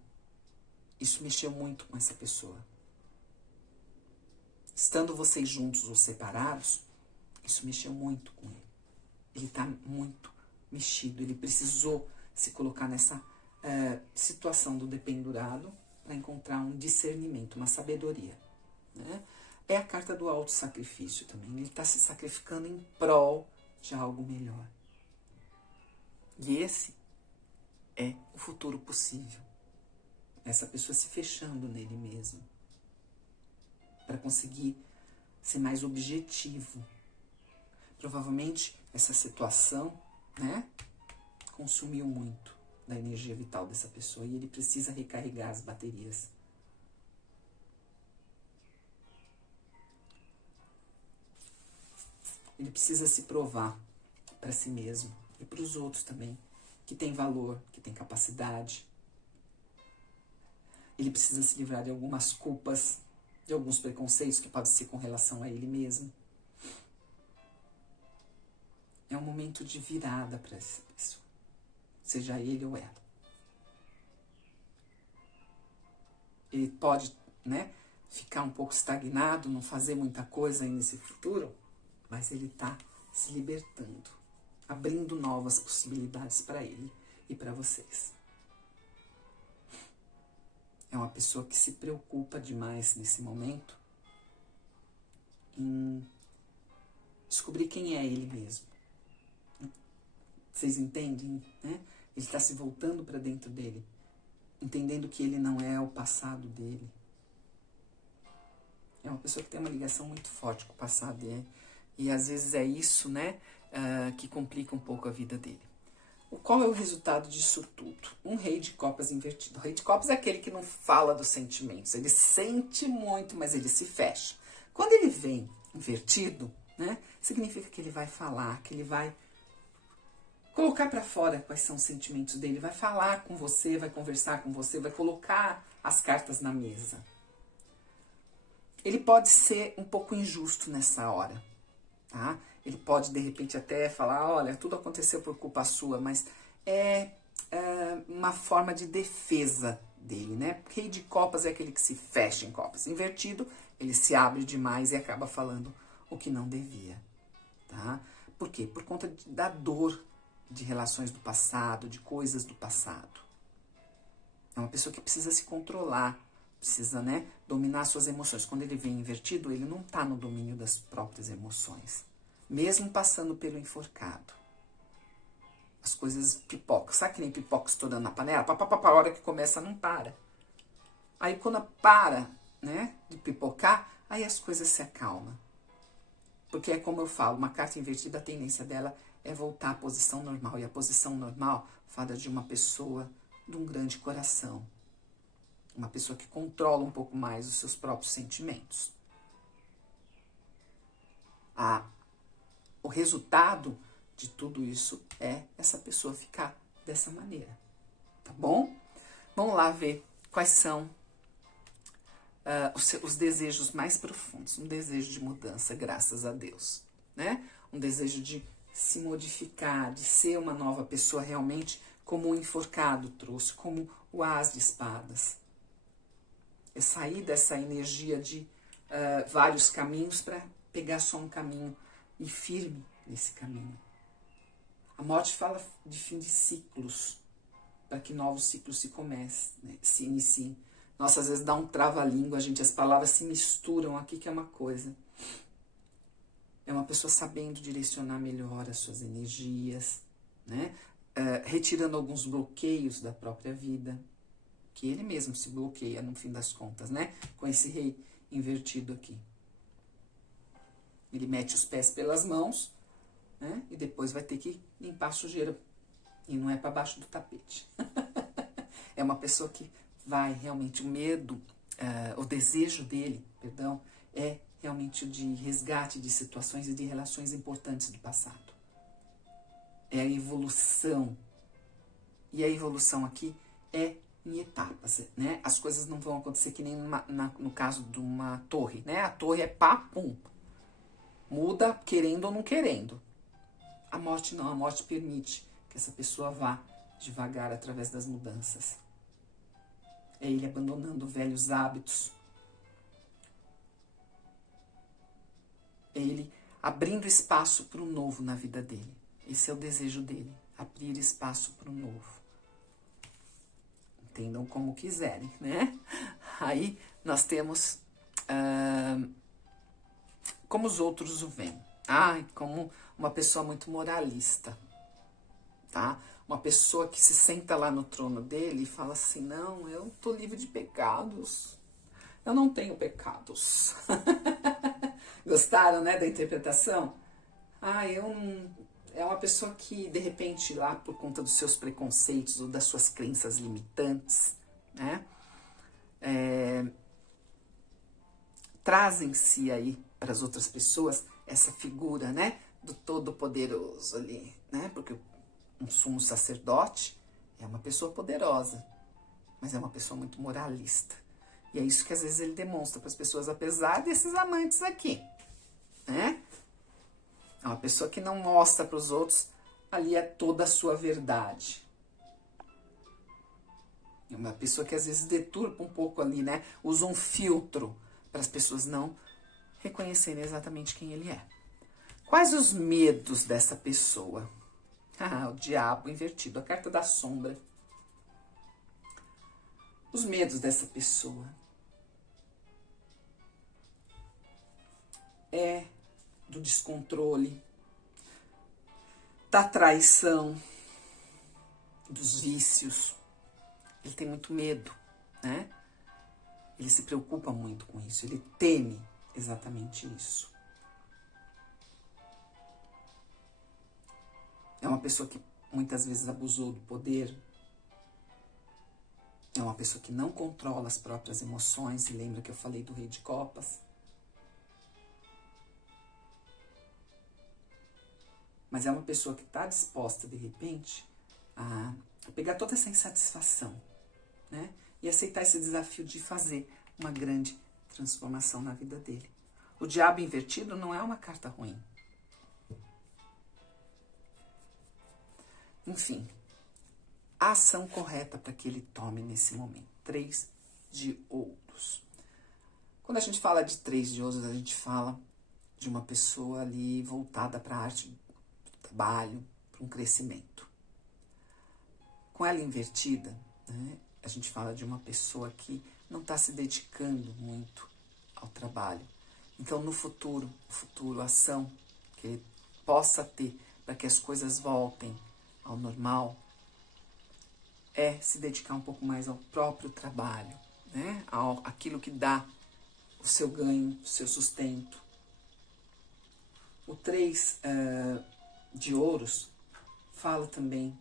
isso mexeu muito com essa pessoa. Estando vocês juntos ou separados, isso mexeu muito com ele. Ele está muito mexido, ele precisou se colocar nessa situação do dependurado para encontrar um discernimento, uma sabedoria, né? É a carta do autossacrifício também. Ele está se sacrificando em prol de algo melhor. E esse é o futuro possível. Essa pessoa se fechando nele mesmo. Para conseguir ser mais objetivo. Provavelmente essa situação, né, consumiu muito da energia vital dessa pessoa. E ele precisa recarregar as baterias. Ele precisa se provar para si mesmo e para os outros também que tem valor, que tem capacidade. Ele precisa se livrar de algumas culpas, de alguns preconceitos que pode ser com relação a ele mesmo. É um momento de virada para essa pessoa, seja ele ou ela. Ele pode, né, ficar um pouco estagnado, não fazer muita coisa aí nesse futuro, mas ele está se libertando, abrindo novas possibilidades para ele e para vocês. É uma pessoa que se preocupa demais nesse momento em descobrir quem é ele mesmo. Vocês entendem, né? Ele está se voltando para dentro dele, entendendo que ele não é o passado dele. É uma pessoa que tem uma ligação muito forte com o passado dele. E às vezes é isso, né, que complica um pouco a vida dele. Qual é o resultado disso tudo? Um rei de copas invertido. O rei de copas é aquele que não fala dos sentimentos. Ele sente muito, mas ele se fecha. Quando ele vem invertido, né, significa que ele vai falar, que ele vai colocar para fora quais são os sentimentos dele, vai falar com você, vai conversar com você, vai colocar as cartas na mesa. Ele pode ser um pouco injusto nessa hora, tá? Ele pode, de repente, até falar, olha, tudo aconteceu por culpa sua, mas é uma forma de defesa dele, né? Rei de copas é aquele que se fecha em copas. Invertido, ele se abre demais e acaba falando o que não devia, tá? Por quê? Por conta da dor de relações do passado, de coisas do passado. É uma pessoa que precisa se controlar, precisa, né, dominar suas emoções. Quando ele vem invertido, ele não está no domínio das próprias emoções. Mesmo passando pelo enforcado. As coisas pipocam. Sabe que nem pipoca estourando na panela? A hora que começa, não para. Aí quando para, né, de pipocar, aí as coisas se acalmam. Porque é como eu falo, uma carta invertida, a tendência dela é voltar à posição normal. E a posição normal fala de uma pessoa de um grande coração. Uma pessoa que controla um pouco mais os seus próprios sentimentos. O resultado de tudo isso é essa pessoa ficar dessa maneira. Tá bom? Vamos lá ver quais são os desejos mais profundos. Um desejo de mudança, graças a Deus. Né? Um desejo de se modificar, de ser uma nova pessoa realmente, como o enforcado trouxe, como o as de espadas. É sair dessa energia de vários caminhos para pegar só um caminho e firme nesse caminho. A morte fala de fim de ciclos, para que novos ciclos se comecem, né, se iniciem. Nossa, às vezes dá um trava-língua, gente, as palavras se misturam aqui, que é uma coisa. É uma pessoa sabendo direcionar melhor as suas energias, né? Retirando alguns bloqueios da própria vida, que ele mesmo se bloqueia no fim das contas, né? Com esse rei invertido aqui. Ele mete os pés pelas mãos, né? E depois vai ter que limpar a sujeira. E não é para baixo do tapete. É uma pessoa que vai realmente, o medo, o desejo dele, perdão, é realmente de resgate de situações e de relações importantes do passado. É a evolução. E a evolução aqui é em etapas, né? As coisas não vão acontecer que nem no caso de uma torre, né? A torre é pá, pum. Muda querendo ou não querendo. A morte não, a morte permite que essa pessoa vá devagar através das mudanças. É ele abandonando velhos hábitos. É ele abrindo espaço para o novo na vida dele. Esse é o desejo dele, abrir espaço para o novo. Entendam como quiserem, né? Aí nós temos como os outros o veem. Como uma pessoa muito moralista, tá? Uma pessoa que se senta lá no trono dele e fala assim, não, eu tô livre de pecados. Eu não tenho pecados. Gostaram, né, da interpretação? É uma pessoa que, de repente, lá por conta dos seus preconceitos ou das suas crenças limitantes, né, trazem-se aí para as outras pessoas essa figura, né, do Todo-Poderoso ali, né, porque Um sumo sacerdote é uma pessoa poderosa, mas é uma pessoa muito moralista. E é isso que às vezes ele demonstra para as pessoas, apesar desses amantes aqui, né? É uma pessoa que não mostra para os outros ali é toda a sua verdade. É uma pessoa que às vezes deturpa um pouco ali, né? Usa um filtro para as pessoas não reconhecerem exatamente quem ele é. Quais os medos dessa pessoa? Ah, o diabo invertido, a carta da sombra. Os medos dessa pessoa é do descontrole, da traição, dos vícios. Ele tem muito medo, né? Ele se preocupa muito com isso, ele teme exatamente isso. É uma pessoa que muitas vezes abusou do poder. É uma pessoa que não controla as próprias emoções. E lembra que eu falei do Rei de Copas? Mas é uma pessoa que está disposta, de repente, a pegar toda essa insatisfação, né? E aceitar esse desafio de fazer uma grande transformação na vida dele. O diabo invertido não é uma carta ruim. Enfim, a ação correta para que ele tome nesse momento. 3 de ouros. Quando a gente fala de 3 de ouros, a gente fala de uma pessoa ali voltada para a arte do trabalho, para um crescimento. Com ela invertida, né, a gente fala de uma pessoa que não está se dedicando muito ao trabalho. Então, no futuro, a ação que ele possa ter para que as coisas voltem ao normal é se dedicar um pouco mais ao próprio trabalho, né? Aquilo que dá o seu ganho, o seu sustento. O 3 de ouros fala também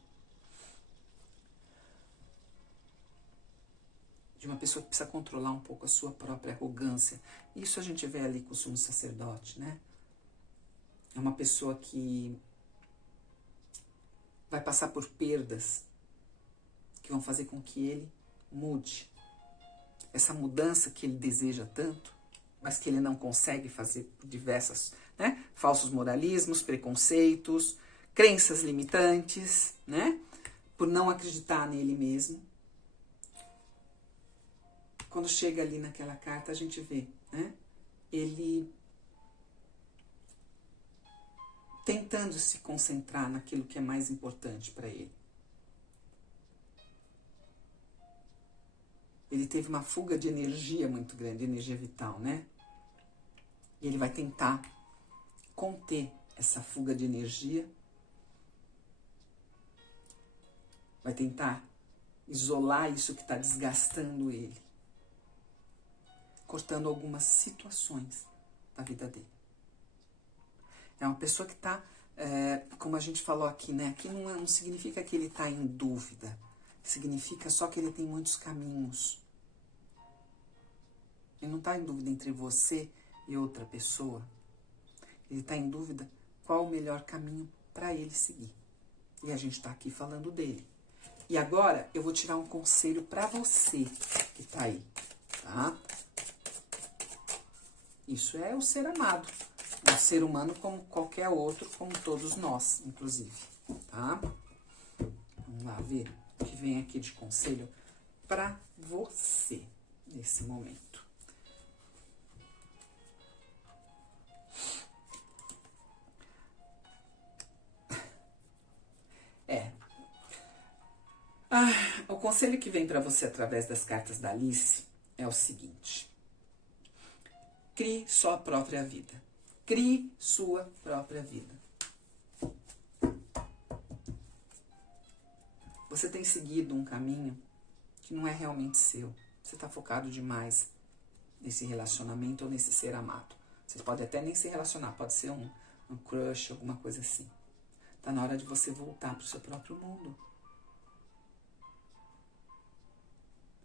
de uma pessoa que precisa controlar um pouco a sua própria arrogância. Isso a gente vê ali com o sumo sacerdote, né? É uma pessoa que vai passar por perdas que vão fazer com que ele mude. Essa mudança que ele deseja tanto, mas que ele não consegue fazer por diversas, né? Falsos moralismos, preconceitos, crenças limitantes, né? Por não acreditar nele mesmo. Quando chega ali naquela carta, a gente vê, né? Ele tentando se concentrar naquilo que é mais importante para ele. Ele teve uma fuga de energia muito grande, energia vital, né? E ele vai tentar conter essa fuga de energia. Vai tentar isolar isso que está desgastando ele. Cortando algumas situações da vida dele. É uma pessoa que está, como a gente falou aqui, né? Aqui não significa que ele está em dúvida. Significa só que ele tem muitos caminhos. Ele não está em dúvida entre você e outra pessoa. Ele está em dúvida qual o melhor caminho para ele seguir. E a gente está aqui falando dele. E agora eu vou tirar um conselho para você que está aí, tá? Isso é o ser amado. Um ser humano como qualquer outro, como todos nós, inclusive, tá? Vamos lá ver o que vem aqui de conselho para você nesse momento. O conselho que vem para você através das cartas da Alice é o seguinte. Crie sua própria vida. Crie sua própria vida. Você tem seguido um caminho que não é realmente seu. Você está focado demais nesse relacionamento ou nesse ser amado. Você pode até nem se relacionar, pode ser um crush, alguma coisa assim. Está na hora de você voltar para o seu próprio mundo.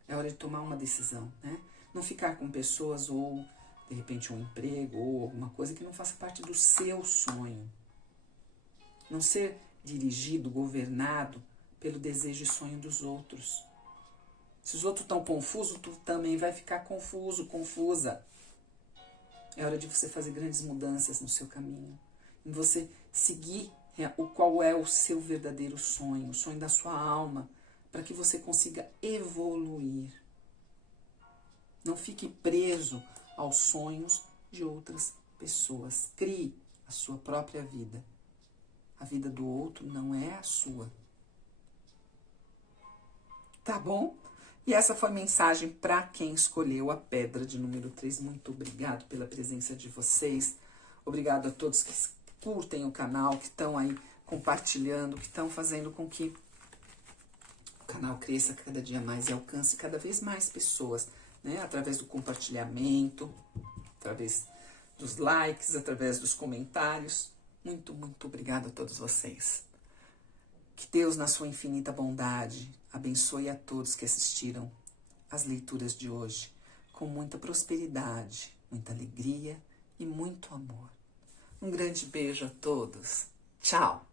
É hora de tomar uma decisão, né? Não ficar com pessoas ou, de repente, um emprego ou alguma coisa que não faça parte do seu sonho. Não ser dirigido, governado pelo desejo e sonho dos outros. Se os outros estão confusos, tu também vai ficar confuso, confusa. É hora de você fazer grandes mudanças no seu caminho. Em você seguir qual é o seu verdadeiro sonho, o sonho da sua alma, para que você consiga evoluir. Não fique preso aos sonhos de outras pessoas. Crie a sua própria vida. A vida do outro não é a sua. Tá bom? E essa foi a mensagem para quem escolheu a pedra de número 3. Muito obrigado pela presença de vocês. Obrigado a todos que curtem o canal, que estão aí compartilhando, que estão fazendo com que o canal cresça cada dia mais e alcance cada vez mais pessoas, né? Através do compartilhamento, através dos likes, através dos comentários. Muito, muito obrigado a todos vocês. Que Deus, na sua infinita bondade, abençoe a todos que assistiram às leituras de hoje, com muita prosperidade, muita alegria e muito amor. Um grande beijo a todos. Tchau!